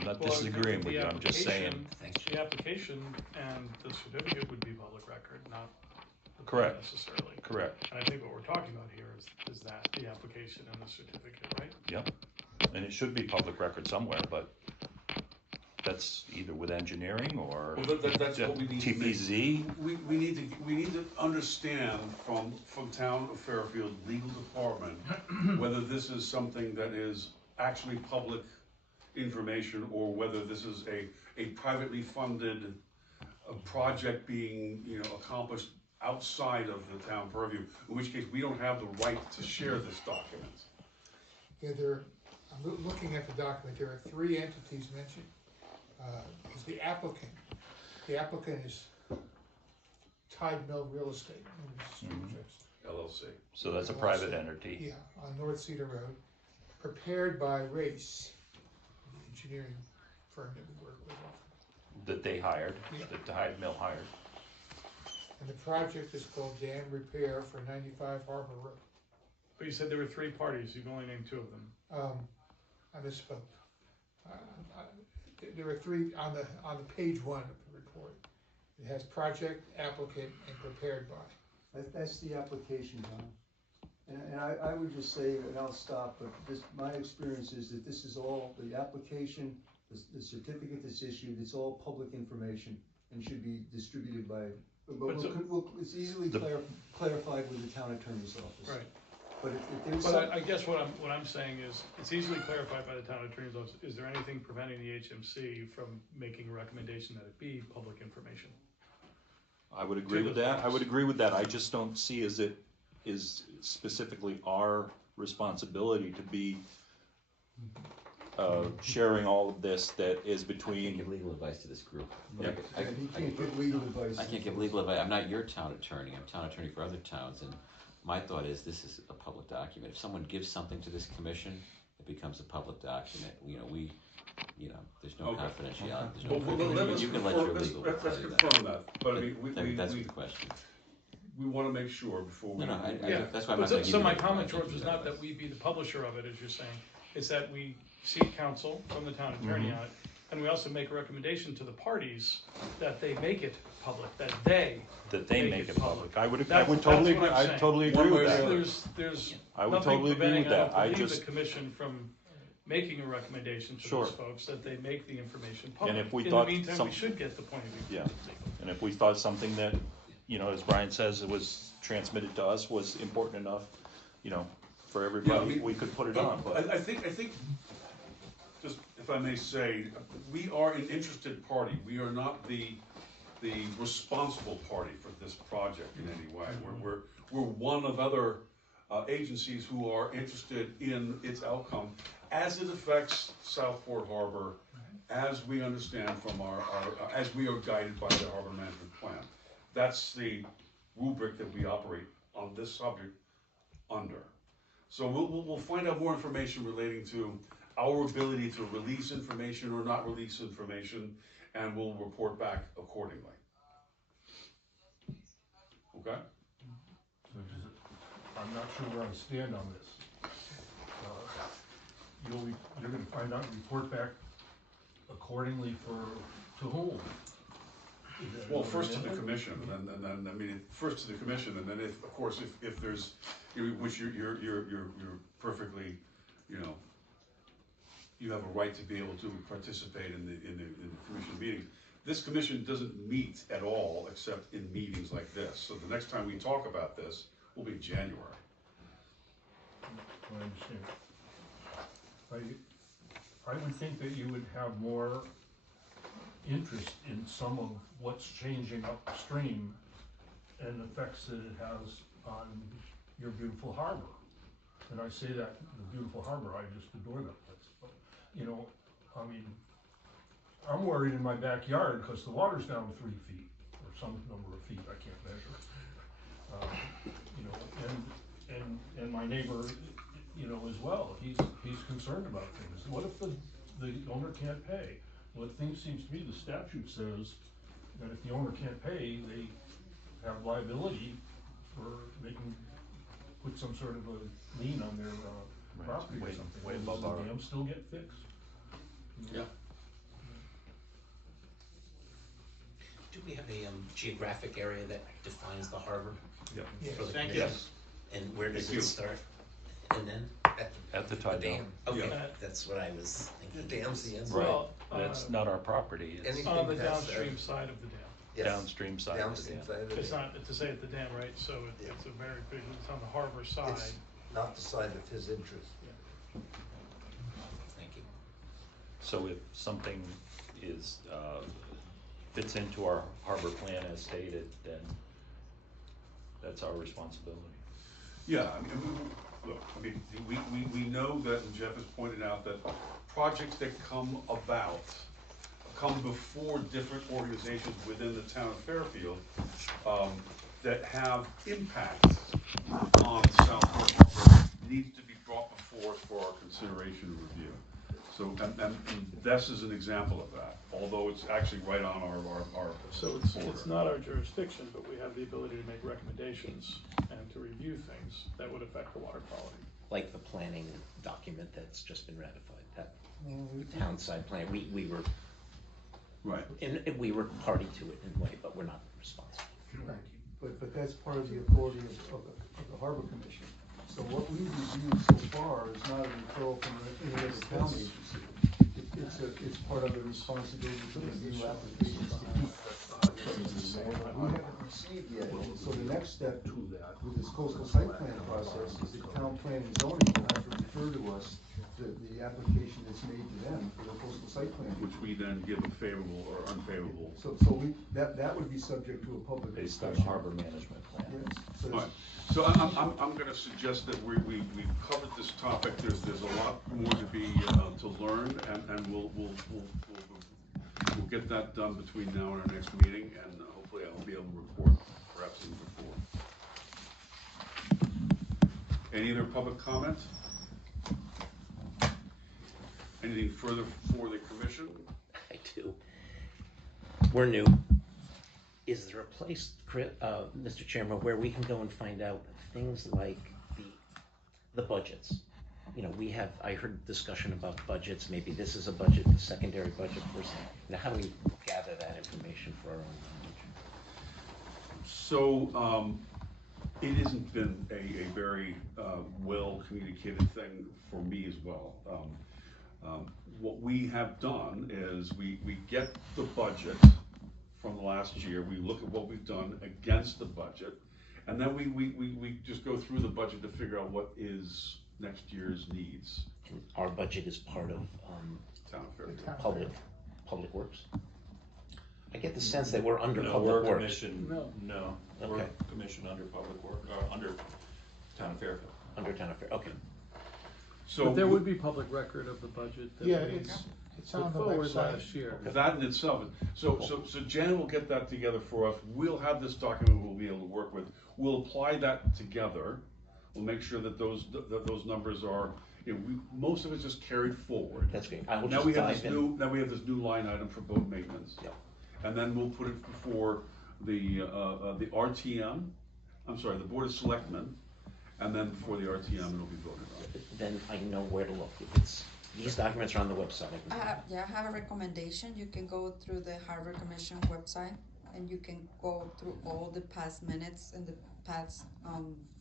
I'm not disagreeing with you, I'm just saying. The application and the certificate would be public record, not Correct. necessarily. Correct. And I think what we're talking about here is that, the application and the certificate, right? Yep, and it should be public record somewhere, but that's either with engineering or Well, that's what we need to make. TPZ. We need to understand from Town of Fairfield Legal Department whether this is something that is actually public information, or whether this is a privately funded project being, accomplished outside of the town purview, in which case we don't have the right to share this document. Yeah, I'm looking at the document, there are three entities mentioned. Is the applicant. The applicant is Tide Mill Real Estate. LLC. So that's a private entity. Yeah, on North Cedar Road, prepared by Race, the engineering firm that we work with often. That they hired, Yeah. that the Tide Mill hired. And the project is called Dam Repair for 95 Harbor Road. But you said there were three parties, you've only named two of them. I misspoke. There are three on the page one of the report. It has project, applicant, and prepared by. That's the application, John. And I would just say, and I'll stop, but my experience is that this is all, the application, the certificate that's issued, it's all public information and should be distributed by, it's easily clarified with the town attorney's office. Right. But if there's But I guess what I'm saying is, it's easily clarified by the town attorney's office. Is there anything preventing the HMC from making a recommendation that it be public information? I would agree with that, I just don't see as it is specifically our responsibility to be sharing all of this that is I can't between. give legal advice to this group. Yeah. I he can't give legal advice. I can't give legal advice, I'm not your town attorney, I'm town attorney for other towns, and my thought is this is a public document. If someone gives something to this commission, it becomes a public document. There's no Okay. confidentiality, there's Well, no, let's you can let confirm- your legal let's tell you confirm that, but I mean, That's we the question. want to make sure before we. That's why I'm But not gonna give so you my any comment, advice, George, was not that we be the publisher of it, as you're saying, it's that we seek counsel from the town attorney on it, and we also make a recommendation to the parties that they make it public, that they make it public. I would That's totally what agree, I'm I saying. totally agree with that. There's I would nothing totally agree preventing, with that. I I don't believe, just- the commission from making a recommendation to Sure. those folks that they make the information public. And if we In the thought meantime, some- we should get the point of view. Yeah, and if we thought something that, as Brian says, it was transmitted to us was important enough, for everybody, we could put it on, but. I think, just if I may say, we are an interested party. We are not the responsible party for this project in any way. We're one of other agencies who are interested in its outcome as it affects Southport Harbor, as we understand from as we are guided by the harbor management plan. That's the rubric that we operate on this subject under. So we'll find out more information relating to our ability to release information or not release information, and we'll report back accordingly. Okay? So I'm not sure where I stand on this. You're gonna find out and report back accordingly to whom? Well, first to the commission, and then, I mean, first to the commission, and then if, of course, if there's, which you're perfectly, you know, you have a right to be able to participate in the commission meetings. This commission doesn't meet at all except in meetings like this. So the next time we talk about this will be January. I understand. I would think that you would have more interest in some of what's changing upstream and the effects that it has on your beautiful harbor. And I say that, the beautiful harbor, I just adore that place. But, you know, I mean, I'm worried in my backyard because the water's down 3 feet or some number of feet, I can't measure. You know, and my neighbor, you know, as well, he's concerned about things. What if the owner can't pay? Well, it seems to me the statute says that if the owner can't pay, they have liability for, they can put some sort of a lien on their property or something. Way Does above the our- dam still get fixed? Yeah. Do we have a geographic area that defines the harbor? Yep. For the Thank commission? you. And where does Thank you. it start? And then? At the tide dam. dam. Okay, Yeah. that's what I was thinking. The dam's the end. Right, Well, that's not our property, it's Anything On the past that- downstream side of the dam. Yes. downstream side of the Downstream dam. side of the It's dam. not, to say at the dam, right, so Yeah. it's a very big, it's on the harbor side. It's not the side of his interest. Thank you. So if something is, fits into our harbor plan as stated, then that's our responsibility. Yeah, I mean, look, I mean, we know that, and Jeff has pointed out, that projects that come about come before different organizations within the town of Fairfield that have impact on Southport Harbor needs to be brought before us for our consideration and review. So, and this is an example of that, although it's actually right on our So it's not our jurisdiction, but we have the ability to make recommendations and to review things that would affect the water quality. Like the planning document that's just been ratified, that town side plan, we were, Right. and we were party to it in a way, but we're not responsible. Right. But that's part of the authority of the Harbor Commission. So what we reviewed so far is not a referral from any other town agency. It's part of the responsibility for the new applications to keep. We haven't received yet, so the next step with this coastal site plan process is the town planning and zoning will have to refer to us the application that's made to them for the coastal site plan. Which we then give a favorable or unfavorable. So that would be subject to a public Based on discussion. the harbor management plan. Yes, so All right, so I'm gonna suggest that we've covered this topic, there's a lot more to be, to learn, and we'll get that done between now and our next meeting, and hopefully I'll be able to report perhaps even before. Any other public comments? Anything further for the commission? I do. We're new. Is there a place, Mr. Chairman, where we can go and find out things like the budgets? You know, I heard discussion about budgets, maybe this is a budget, the secondary budget person. Now, how do we gather that information for our own knowledge? So, it hasn't been a very well communicated thing for me as well. What we have done is we get the budget from the last year, we look at what we've done against the budget, and then we just go through the budget to figure out what is next year's needs. And our budget is part of Town of Fairfield. Public Works? I get the sense that we're under No, Public we're Works. commission, no, we're Okay. commissioned under public work, or under town of Fairfield. Under Town of Fair, okay. So But there would be public record of the budget. that Yeah, we- it's, It's on the forward website. last year. That in itself, so Jan will get that together for us, we'll have this document we'll be able to work with, we'll apply that together, we'll make sure that those numbers are, you know, most of it's just carried forward. That's great. I will Now just we have dive this in. now we have this new line item for boat maintenance. Yep. And then we'll put it before the RTM, I'm sorry, the Board of Selectmen, and then before the RTM, it'll be voted on. Then I know where to look. If it's, these documents are on the website. I can- Yeah, I have a recommendation. You can go through the Harbor Commission website and you can go through all the past minutes and the past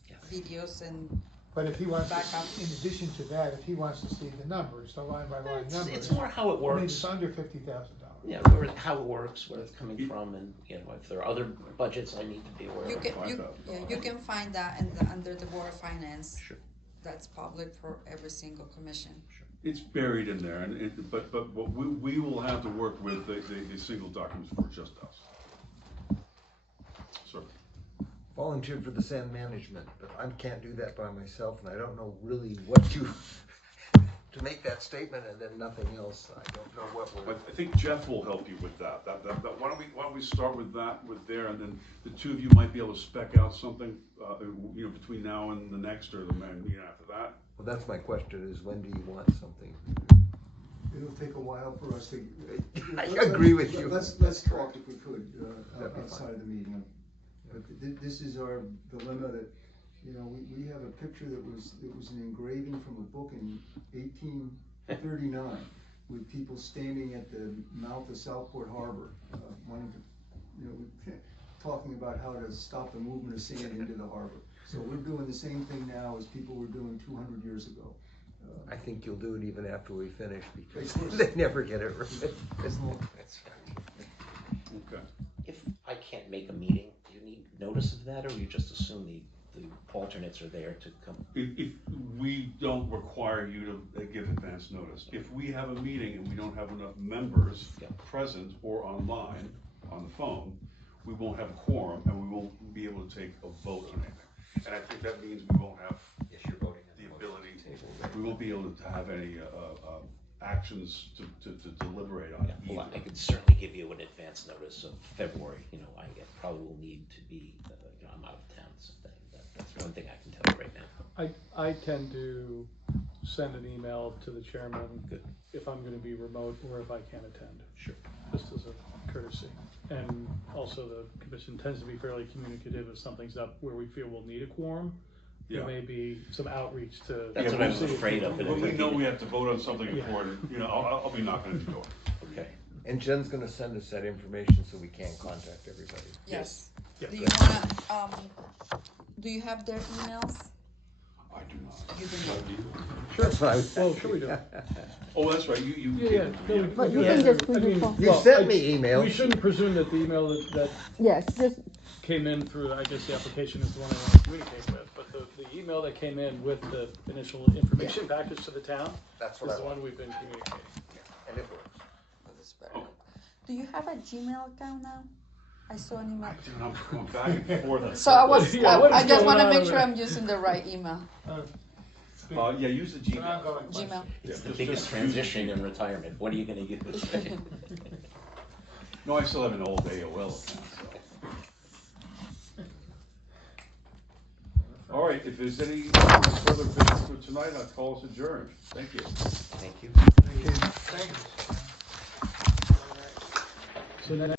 Yes. videos and But if he wants, Back up. in addition to that, if he wants to see the numbers, the line by line numbers. It's more how it I mean, works. it's under $50,000. Yeah, how it works, where it's coming from, and, you know, if there are other budgets I need to be aware you of. can, you can find that under the Board of Finance. Sure. That's public for every single commission. It's buried in there, and but what we will have to work with the single documents for just us. Sir. Volunteered for the sand management, but I can't do that by myself, and I don't know really what to make that statement, and then nothing else. I don't know what we're. I think Jeff will help you with that. Why don't we start with that with there, and then the two of you might be able to spec out something, you know, between now and the next or the meeting after that. Well, that's my question: is when do you want something? It'll take a while for us to. I agree with you. Let's talk if we could, outside of the meeting. But this is our dilemma that, you know, we have a picture that was an engraving from a book in 1839 with people standing at the mouth of Southport Harbor, wanting to, you know, talking about how to stop the movement of sand into the harbor. So we're doing the same thing now as people were doing 200 years ago. I think you'll do it even after we finish, because they never get it right. That's right. Okay. If I can't make a meeting, do you need notice of that, or you just assume the alternates are there to come? If we don't require you to give advance notice, if we have a meeting and we don't have enough members present or online on the phone, we won't have a quorum and we won't be able to take a vote on anything. And I think that means we won't have Yes, you're voting. the ability, we won't be able to have any actions to deliberate on. Yeah, well, either. I could certainly give you an advance notice of February. You know, I probably will need to be, you know, I'm out of town, so that's one thing I can tell you right now. I tend to send an email to the chairman if I'm gonna be remote or if I can't attend. Sure. Just as a courtesy. And also the commission tends to be fairly communicative if something's up where we feel we'll need a quorum. There Yeah. may be some outreach to. That's what I was afraid of. But we know we have to vote on something important, you know, I'll be knocking at the door. Okay. And Jen's gonna send us that information so we can contact everybody. Yes. Yes. Do you wanna, do you have their emails? I do not. You do not. Sure. That's what I was Well, thinking. sure we do. Oh, that's right, you Yeah, gave it to me, no, yeah. But you yeah, can just I put mean, your phone. You well, sent me emails. We shouldn't presume that the email that Yes, just, came in through, I guess the application is the one I want to communicate with, but the email that came in with the initial information package to the town That's is what I the want. one we've been communicating. And it works. do you have a Gmail account now? I saw an email. Dude, I'm going back and forth. So I was, Yeah, what I is just going wanna on make over sure there? I'm using the right email. Yeah, use the Gmail. Ongoing question. Gmail. It's the Just- biggest just transition in retirement. What are you gonna use? No, I still have an old AOL account, so. All right, if there's any further business for tonight, I'll call us adjourned. Thank you. Thank you. Thank you. So then